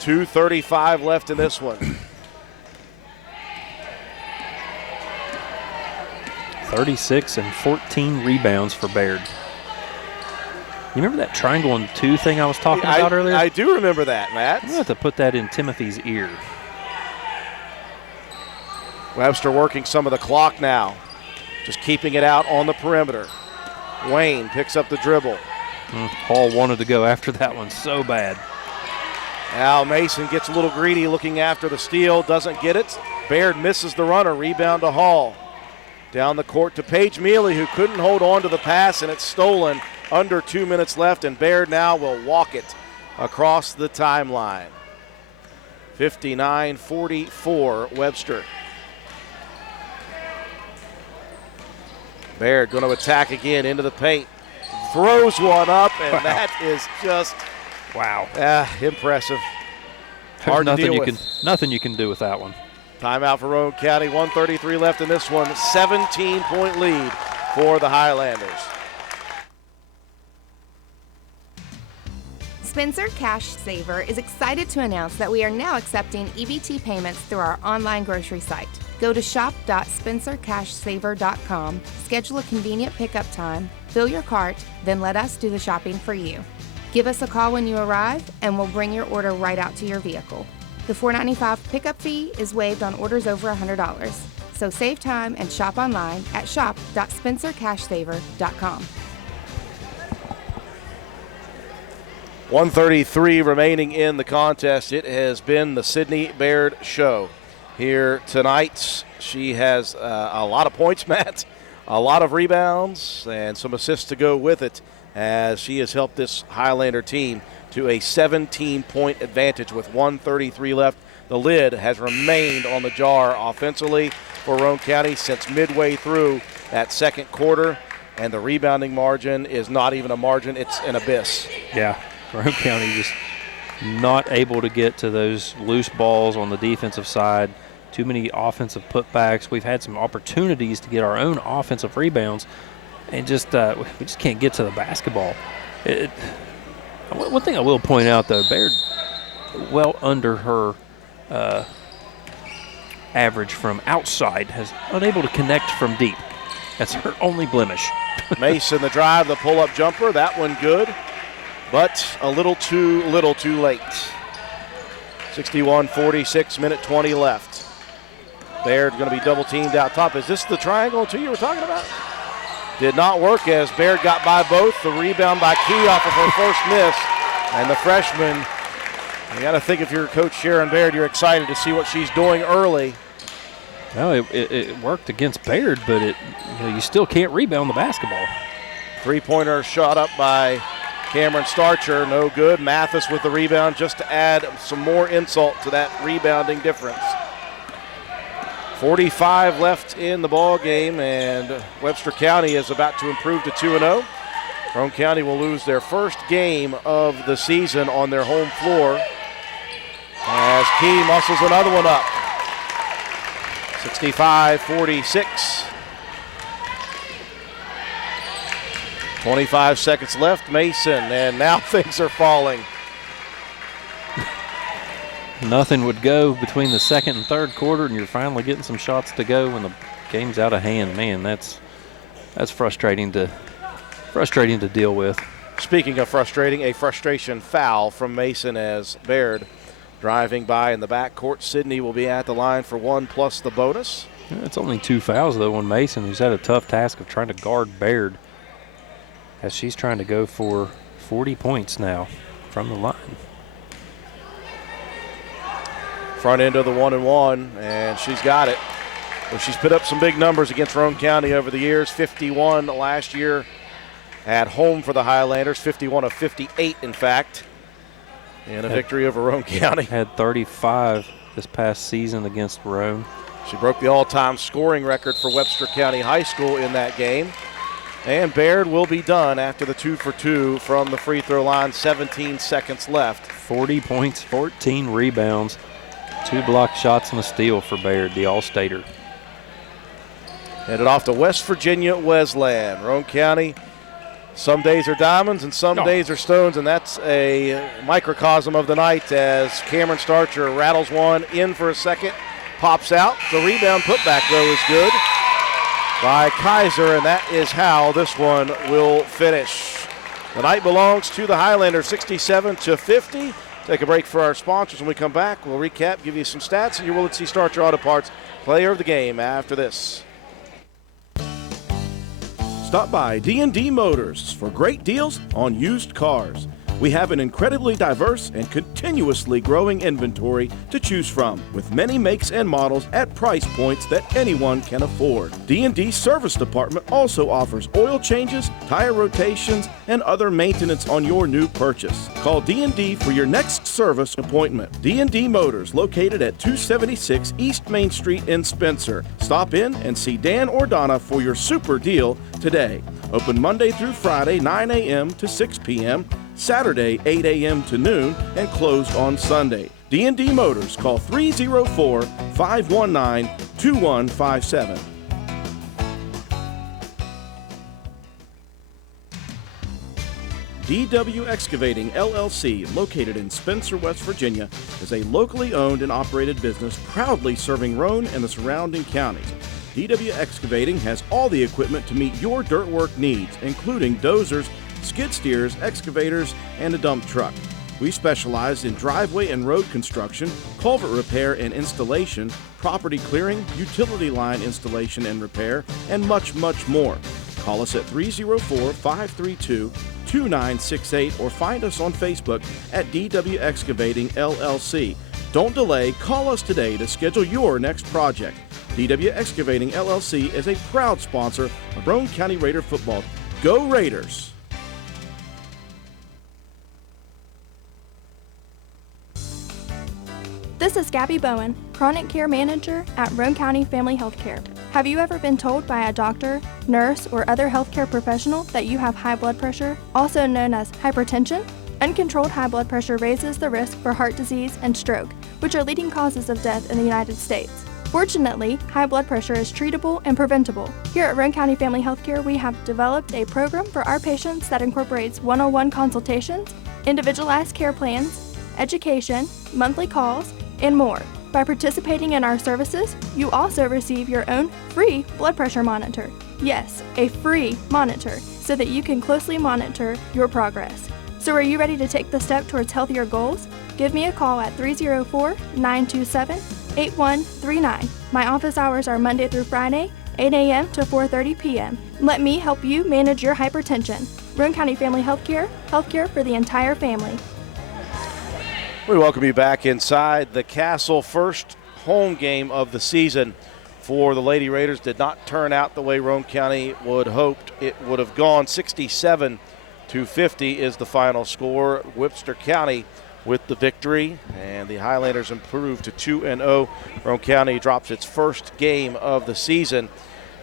2:35 left in this one. 36 and 14 rebounds for Baird. You remember that triangle and 2 thing I was talking about earlier? I do remember that, Matt. I'm going to have to put that in Timothy's ear. Webster working some of the clock now. Just keeping it out on the perimeter. Wayne picks up the dribble. Hall wanted to go after that one so bad. Now Mason gets a little greedy looking after the steal. Doesn't get it. Baird misses the runner. Rebound to Hall. Down the court to Paige Mealy, who couldn't hold on to the pass, and it's stolen. Under 2 minutes left, and Baird now will walk it across the timeline. 59-44 Webster. Baird going to attack again into the paint. Throws one up, and that is just, wow. Impressive. Hard to deal with. Nothing you can do with that one. Timeout for Roane County. 1:33 left in this one. 17-point lead for the Highlanders. Spencer Cash Saver is excited to announce that we are now accepting EBT payments through our online grocery site. Go to shop.spencercashsaver.com, schedule a convenient pickup time, fill your cart, then let us do the shopping for you. Give us a call when you arrive, and we'll bring your order right out to your vehicle. The $4.95 pickup fee is waived on orders over $100. So save time and shop online at shop.spencercashsaver.com. 1:33 remaining in the contest. It has been the Sydney Baird Show. here tonight. She has a lot of points, Matt, a lot of rebounds, and some assists to go with it, as she has helped this Highlander team to a 17-point advantage with 1:33 left. The lid has remained on the jar offensively for Roane County since midway through that second quarter, and the rebounding margin is not even a margin, it's an abyss. Yeah, Roane County just not able to get to those loose balls on the defensive side. Too many offensive putbacks. We've had some opportunities to get our own offensive rebounds, and we just can't get to the basketball. One thing I will point out, though, Baird well under her average from outside, has unable to connect from deep. That's her only blemish. Mason, the drive, the pull-up jumper, that one good, but a little too late. 61-46, minute 20 left. Baird going to be double teamed out top. Is this the triangle two you were talking about? Did not work as Baird got by both. The rebound by Key off of her first miss. And the freshman, you got to think if you're Coach Sharon Baird, you're excited to see what she's doing early. No, it worked against Baird, but you still can't rebound the basketball. Three-pointer shot up by Cameron Starcher, no good. Mathis with the rebound just to add some more insult to that rebounding difference. 45 left in the ball game, and Webster County is about to improve to 2-0. Roane County will lose their first game of the season on their home floor as Key muscles another one up. 65-46. 25 seconds left, Mason, and now things are falling. Nothing would go between the second and third quarter, and you're finally getting some shots to go when the game's out of hand. Man, that's frustrating to deal with. Speaking of frustrating, a frustration foul from Mason as Baird driving by in the backcourt. Sydney will be at the line for one plus the bonus. It's only 2 fouls, though, on Mason, who's had a tough task of trying to guard Baird, as she's trying to go for 40 points now from the line. Front end of the 1-and-1, and she's got it. Well, she's put up some big numbers against Roane County over the years. 51 last year at home for the Highlanders. 51 of 58, in fact, in a victory over Roane County. Had 35 this past season against Roane. She broke the all-time scoring record for Webster County High School in that game. And Baird will be done after the 2-for-2 from the free throw line. 17 seconds left. 40 points, 14 rebounds. 2 blocked shots and a steal for Baird, the All-Stater. Headed off to West Virginia Wesleyan. Roane County, some days are diamonds and some days are stones, and that's a microcosm of the night as Cameron Starcher rattles one in for a second, pops out. The rebound putback, though, is good by Kaiser, and that is how this one will finish. The night belongs to the Highlanders, 67-50. Take a break for our sponsors. When we come back, we'll recap, give you some stats, and you will see Starcher Auto Parts player of the game after this. Stop by D&D Motors for great deals on used cars. We have an incredibly diverse and continuously growing inventory to choose from, with many makes and models at price points that anyone can afford. D&D Service Department also offers oil changes, tire rotations, and other maintenance on your new purchase. Call D&D for your next service appointment. D&D Motors, located at 276 East Main Street in Spencer. Stop in and see Dan or Donna for your super deal today. Open Monday through Friday, 9 a.m. to 6 p.m., Saturday, 8 a.m. to noon, and closed on Sunday. D&D Motors, call 304-519-2157. DW Excavating, LLC, located in Spencer, West Virginia, is a locally owned and operated business proudly serving Roane and the surrounding counties. DW Excavating has all the equipment to meet your dirt work needs, including dozers, skid steers, excavators, and a dump truck. We specialize in driveway and road construction, culvert repair and installation, property clearing, utility line installation and repair, and much, much more. Call us at 304-532-2700 2968 or find us on Facebook at DW Excavating LLC. Don't delay, call us today to schedule your next project. DW Excavating LLC is a proud sponsor of Roane County Raider football. Go Raiders! This is Gabby Bowen, Chronic Care Manager at Roane County Family Healthcare. Have you ever been told by a doctor, nurse, or other healthcare professional that you have high blood pressure, also known as hypertension? Uncontrolled high blood pressure raises the risk for heart disease and stroke, which are leading causes of death in the United States. Fortunately, high blood pressure is treatable and preventable. Here at Roane County Family Healthcare, we have developed a program for our patients that incorporates one-on-one consultations, individualized care plans, education, monthly calls, and more. By participating in our services, you also receive your own free blood pressure monitor. Yes, a free monitor, so that you can closely monitor your progress. So are you ready to take the step towards healthier goals? Give me a call at 304-927-8139. My office hours are Monday through Friday, 8 a.m. to 4:30 p.m. Let me help you manage your hypertension. Roane County Family Healthcare, healthcare for the entire family. We welcome you back inside the Castle. First home game of the season for the Lady Raiders did not turn out the way Roane County would hoped it would have gone. 67-50 is the final score. Webster County with the victory, and the Highlanders improved to 2-0. Roane County drops its first game of the season,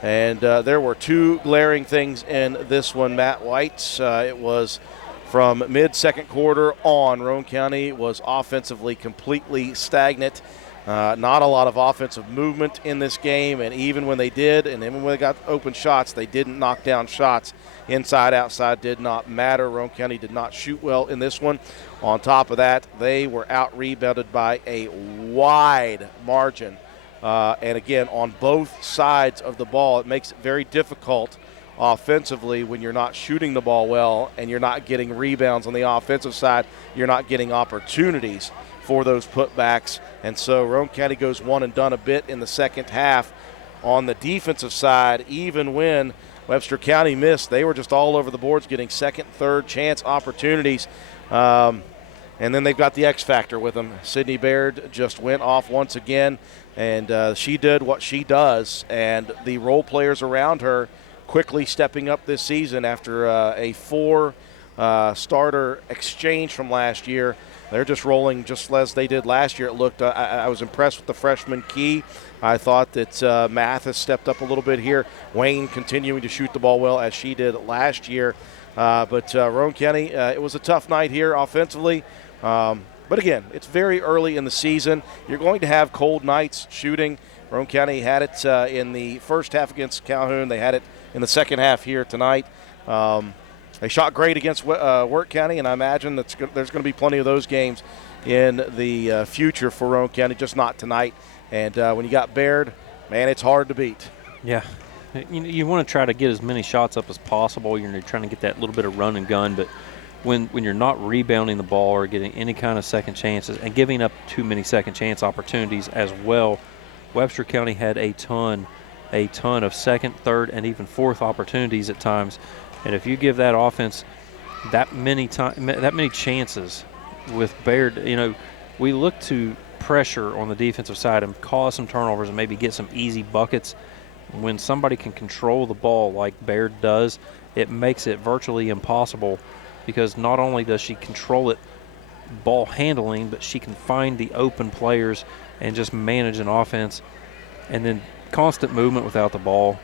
and there were two glaring things in this one, Matt White. It was from mid-second quarter on, Roane County was offensively completely stagnant. Not a lot of offensive movement in this game, and even when they did, and even when they got open shots, they didn't knock down shots. Inside, outside did not matter. Roane County did not shoot well in this one. On top of that, they were out-rebounded by a wide margin. And again, on both sides of the ball, it makes it very difficult offensively when you're not shooting the ball well and you're not getting rebounds on the offensive side. You're not getting opportunities for those putbacks. And so Roane County goes one and done a bit in the second half. On the defensive side, even when Webster County missed, they were just all over the boards getting second, third chance opportunities. And then they've got the X factor with them. Sydney Baird just went off once again, and she did what she does. And the role players around her quickly stepping up this season after a four-starter exchange from last year. They're just rolling just as they did last year. It looked. I was impressed with the freshman Key. I thought that Mathis stepped up a little bit here. Wayne continuing to shoot the ball well as she did last year. But Roane County, it was a tough night here offensively. But again, it's very early in the season. You're going to have cold nights shooting. Roane County had it in the first half against Calhoun. They had it in the second half here tonight. They shot great against Wirt County, and I imagine there's going to be plenty of those games in the future for Roane County, just not tonight. And when you got Baird, man, it's hard to beat. Yeah. You want to try to get as many shots up as possible. You're trying to get that little bit of run and gun, but when you're not rebounding the ball or getting any kind of second chances and giving up too many second chance opportunities as well, Webster County had a ton of second, third, and even fourth opportunities at times. And if you give that offense that many chances with Baird, we look to pressure on the defensive side and cause some turnovers and maybe get some easy buckets. When somebody can control the ball like Baird does, it makes it virtually impossible, because not only does she control it ball handling, but she can find the open players and just manage an offense. And then constant movement without the ball,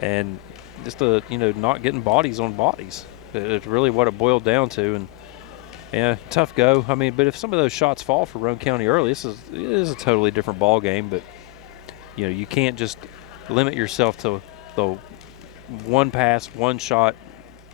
and just not getting bodies on bodies. It's really what it boiled down to. And yeah, tough go. I mean, but if some of those shots fall for Roane County early, it is a totally different ball game. But you can't just limit yourself to the one pass, one shot.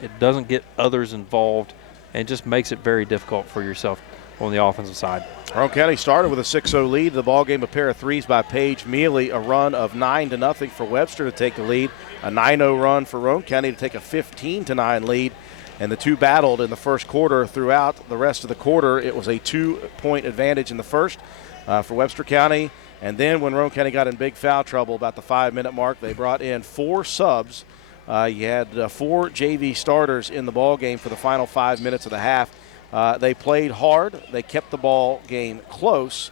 It doesn't get others involved, and just makes it very difficult for yourself on the offensive side. Roane County started with a 6-0 lead. The ball game, a pair of threes by Paige Mealy, a run of 9-0 for Webster to take the lead, a 9-0 run for Roane County to take a 15-9 lead. And the two battled in the first quarter. Throughout the rest of the quarter, it was a 2-point advantage in the first for Webster County. And then when Roane County got in big foul trouble about the 5-minute mark, they brought in 4 subs You had 4 JV starters in the ball game for the final 5 minutes of the half. They played hard. They kept the ball game close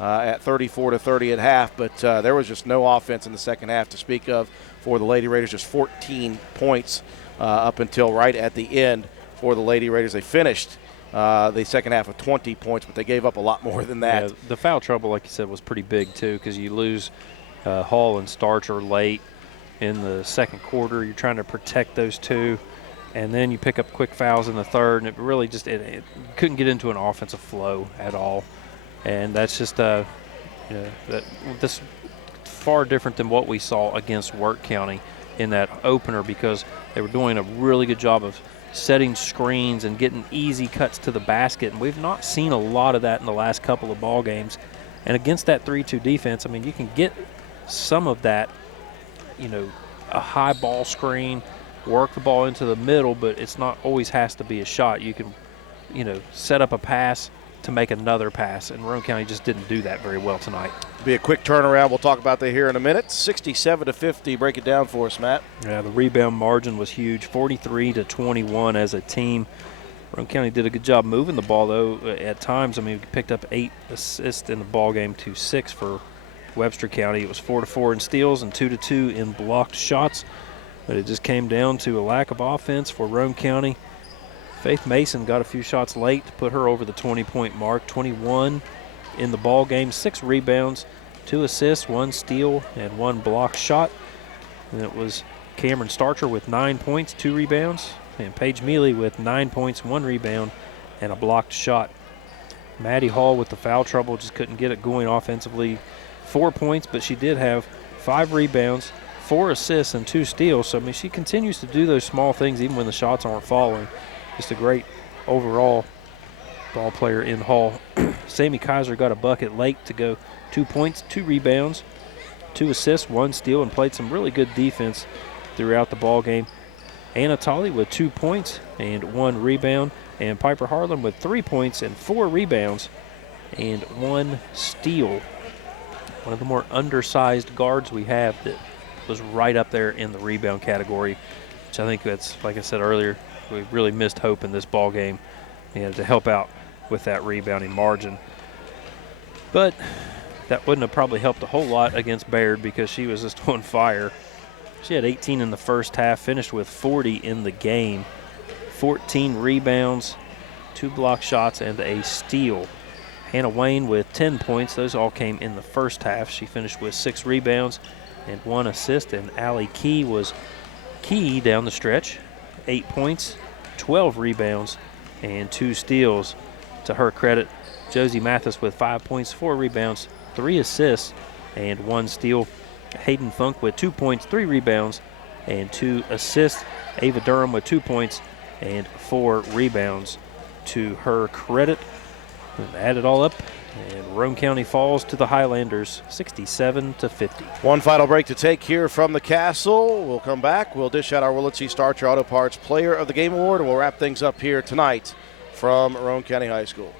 at 34-30 at half, but there was just no offense in the second half to speak of for the Lady Raiders. Just 14 points up until right at the end for the Lady Raiders. They finished the second half with 20 points, but they gave up a lot more than that. Yeah, the foul trouble, like you said, was pretty big too, because you lose Hall and Starcher late in the second quarter. You're trying to protect those two, and then you pick up quick fouls in the third, and it really just it couldn't get into an offensive flow at all. And that's just this far different than what we saw against Work County in that opener, because they were doing a really good job of setting screens and getting easy cuts to the basket, and we've not seen a lot of that in the last couple of ball games. And against that 3-2 defense, I mean, you can get some of that, a high ball screen, work the ball into the middle, but it's not always has to be a shot. You can, set up a pass to make another pass, and Roane County just didn't do that very well tonight. Be a quick turnaround. We'll talk about that here in a minute. 67-50. Break it down for us, Matt. Yeah, the rebound margin was huge, 43-21 as a team. Roane County did a good job moving the ball, though, at times. I mean, we picked up 8 assists in the ball game to 6 for Webster County. It was 4-4 in steals and 2-2 in blocked shots, but it just came down to a lack of offense for Roane County. Faith Mason got a few shots late to put her over the 20-point mark, 21 in the ball game, 6 rebounds, 2 assists, 1 steal, and 1 block shot. And it was Cameron Starcher with 9 points, 2 rebounds, and Paige Mealy with 9 points, 1 rebound, and a blocked shot. Maddie Hall with the foul trouble, just couldn't get it going offensively. 4 points, but she did have 5 rebounds, 4 assists, and 2 steals. So, I mean, she continues to do those small things even when the shots aren't falling. Just a great overall ball player in Hall. Sammy Kaiser got a bucket late to go 2 points, 2 rebounds, 2 assists, 1 steal, and played some really good defense throughout the ball game. Anna Tolley with 2 points and 1 rebound, and Piper Harlan with 3 points and 4 rebounds and 1 steal. One of the more undersized guards we have that was right up there in the rebound category, which I think that's, like I said earlier, we really missed hope in this ball game, to help out with that rebounding margin. But that wouldn't have probably helped a whole lot against Baird, because she was just on fire. She had 18 in the first half, finished with 40 in the game, 14 rebounds, 2 block shots, and a steal. Hannah Wayne with 10 points. Those all came in the first half. She finished with 6 rebounds and 1 assist, and Allie Key was key down the stretch. 8 points, 12 rebounds, and 2 steals. To her credit, Josie Mathis with 5 points, 4 rebounds, 3 assists, and 1 steal. Hayden Funk with 2 points, 3 rebounds, and 2 assists. Ava Durham with 2 points and 4 rebounds. To her credit, and add it all up, and Roane County falls to the Highlanders 67-50. One final break to take here from the Castle. We'll come back. We'll dish out our Willett C. Starcher Auto Parts Player of the Game Award, and we'll wrap things up here tonight from Roane County High School.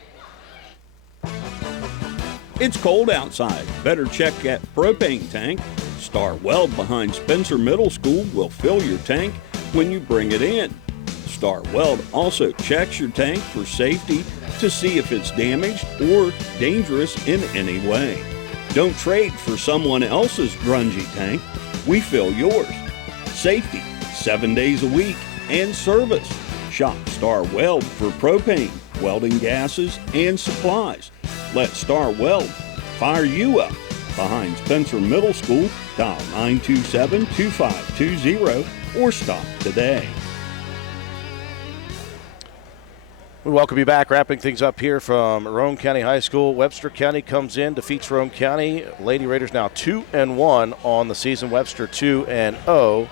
It's cold outside. Better check that propane tank. Star Weld behind Spencer Middle School will fill your tank when you bring it in. Star Weld also checks your tank for safety to see if it's damaged or dangerous in any way. Don't trade for someone else's grungy tank. We fill yours. Safety, 7 days a week, and service. Shop Star Weld for propane, welding gases, and supplies. Let Star Weld fire you up. Behind Spencer Middle School, dial 927-2520 or stop today. We welcome you back, wrapping things up here from Roane County High School. Webster County comes in, defeats Roane County. Lady Raiders now 2-1 on the season. Webster 2-0. Roane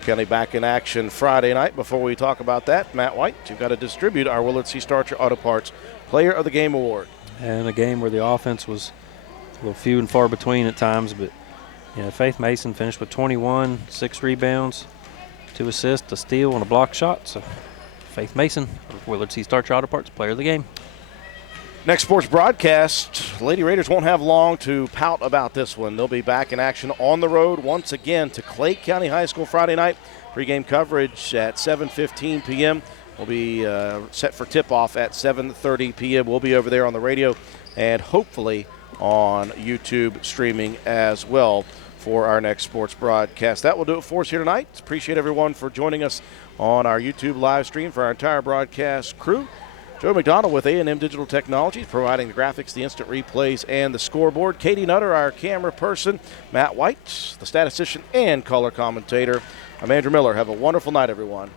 County back in action Friday night. Before we talk about that, Matt White, you've got to distribute our Willett C. Starcher Auto Parts Player of the Game Award. And a game where the offense was a little few and far between at times, but Faith Mason finished with 21, 6 rebounds, 2 assists, a steal, and a block shot. So Faith Mason, Willett C. Starcher Auto Parts Player of the Game. Next sports broadcast, Lady Raiders won't have long to pout about this one. They'll be back in action on the road once again to Clay County High School Friday night. Pre-game coverage at 7:15 p.m. will be set for tip-off at 7:30 p.m. We'll be over there on the radio and hopefully on YouTube streaming as well for our next sports broadcast. That will do it for us here tonight. Appreciate everyone for joining us on our YouTube live stream. For our entire broadcast crew, Joe McDonald with A&M Digital Technologies, providing the graphics, the instant replays, and the scoreboard. Katie Nutter, our camera person. Matt White, the statistician and color commentator. I'm Andrew Miller. Have a wonderful night, everyone.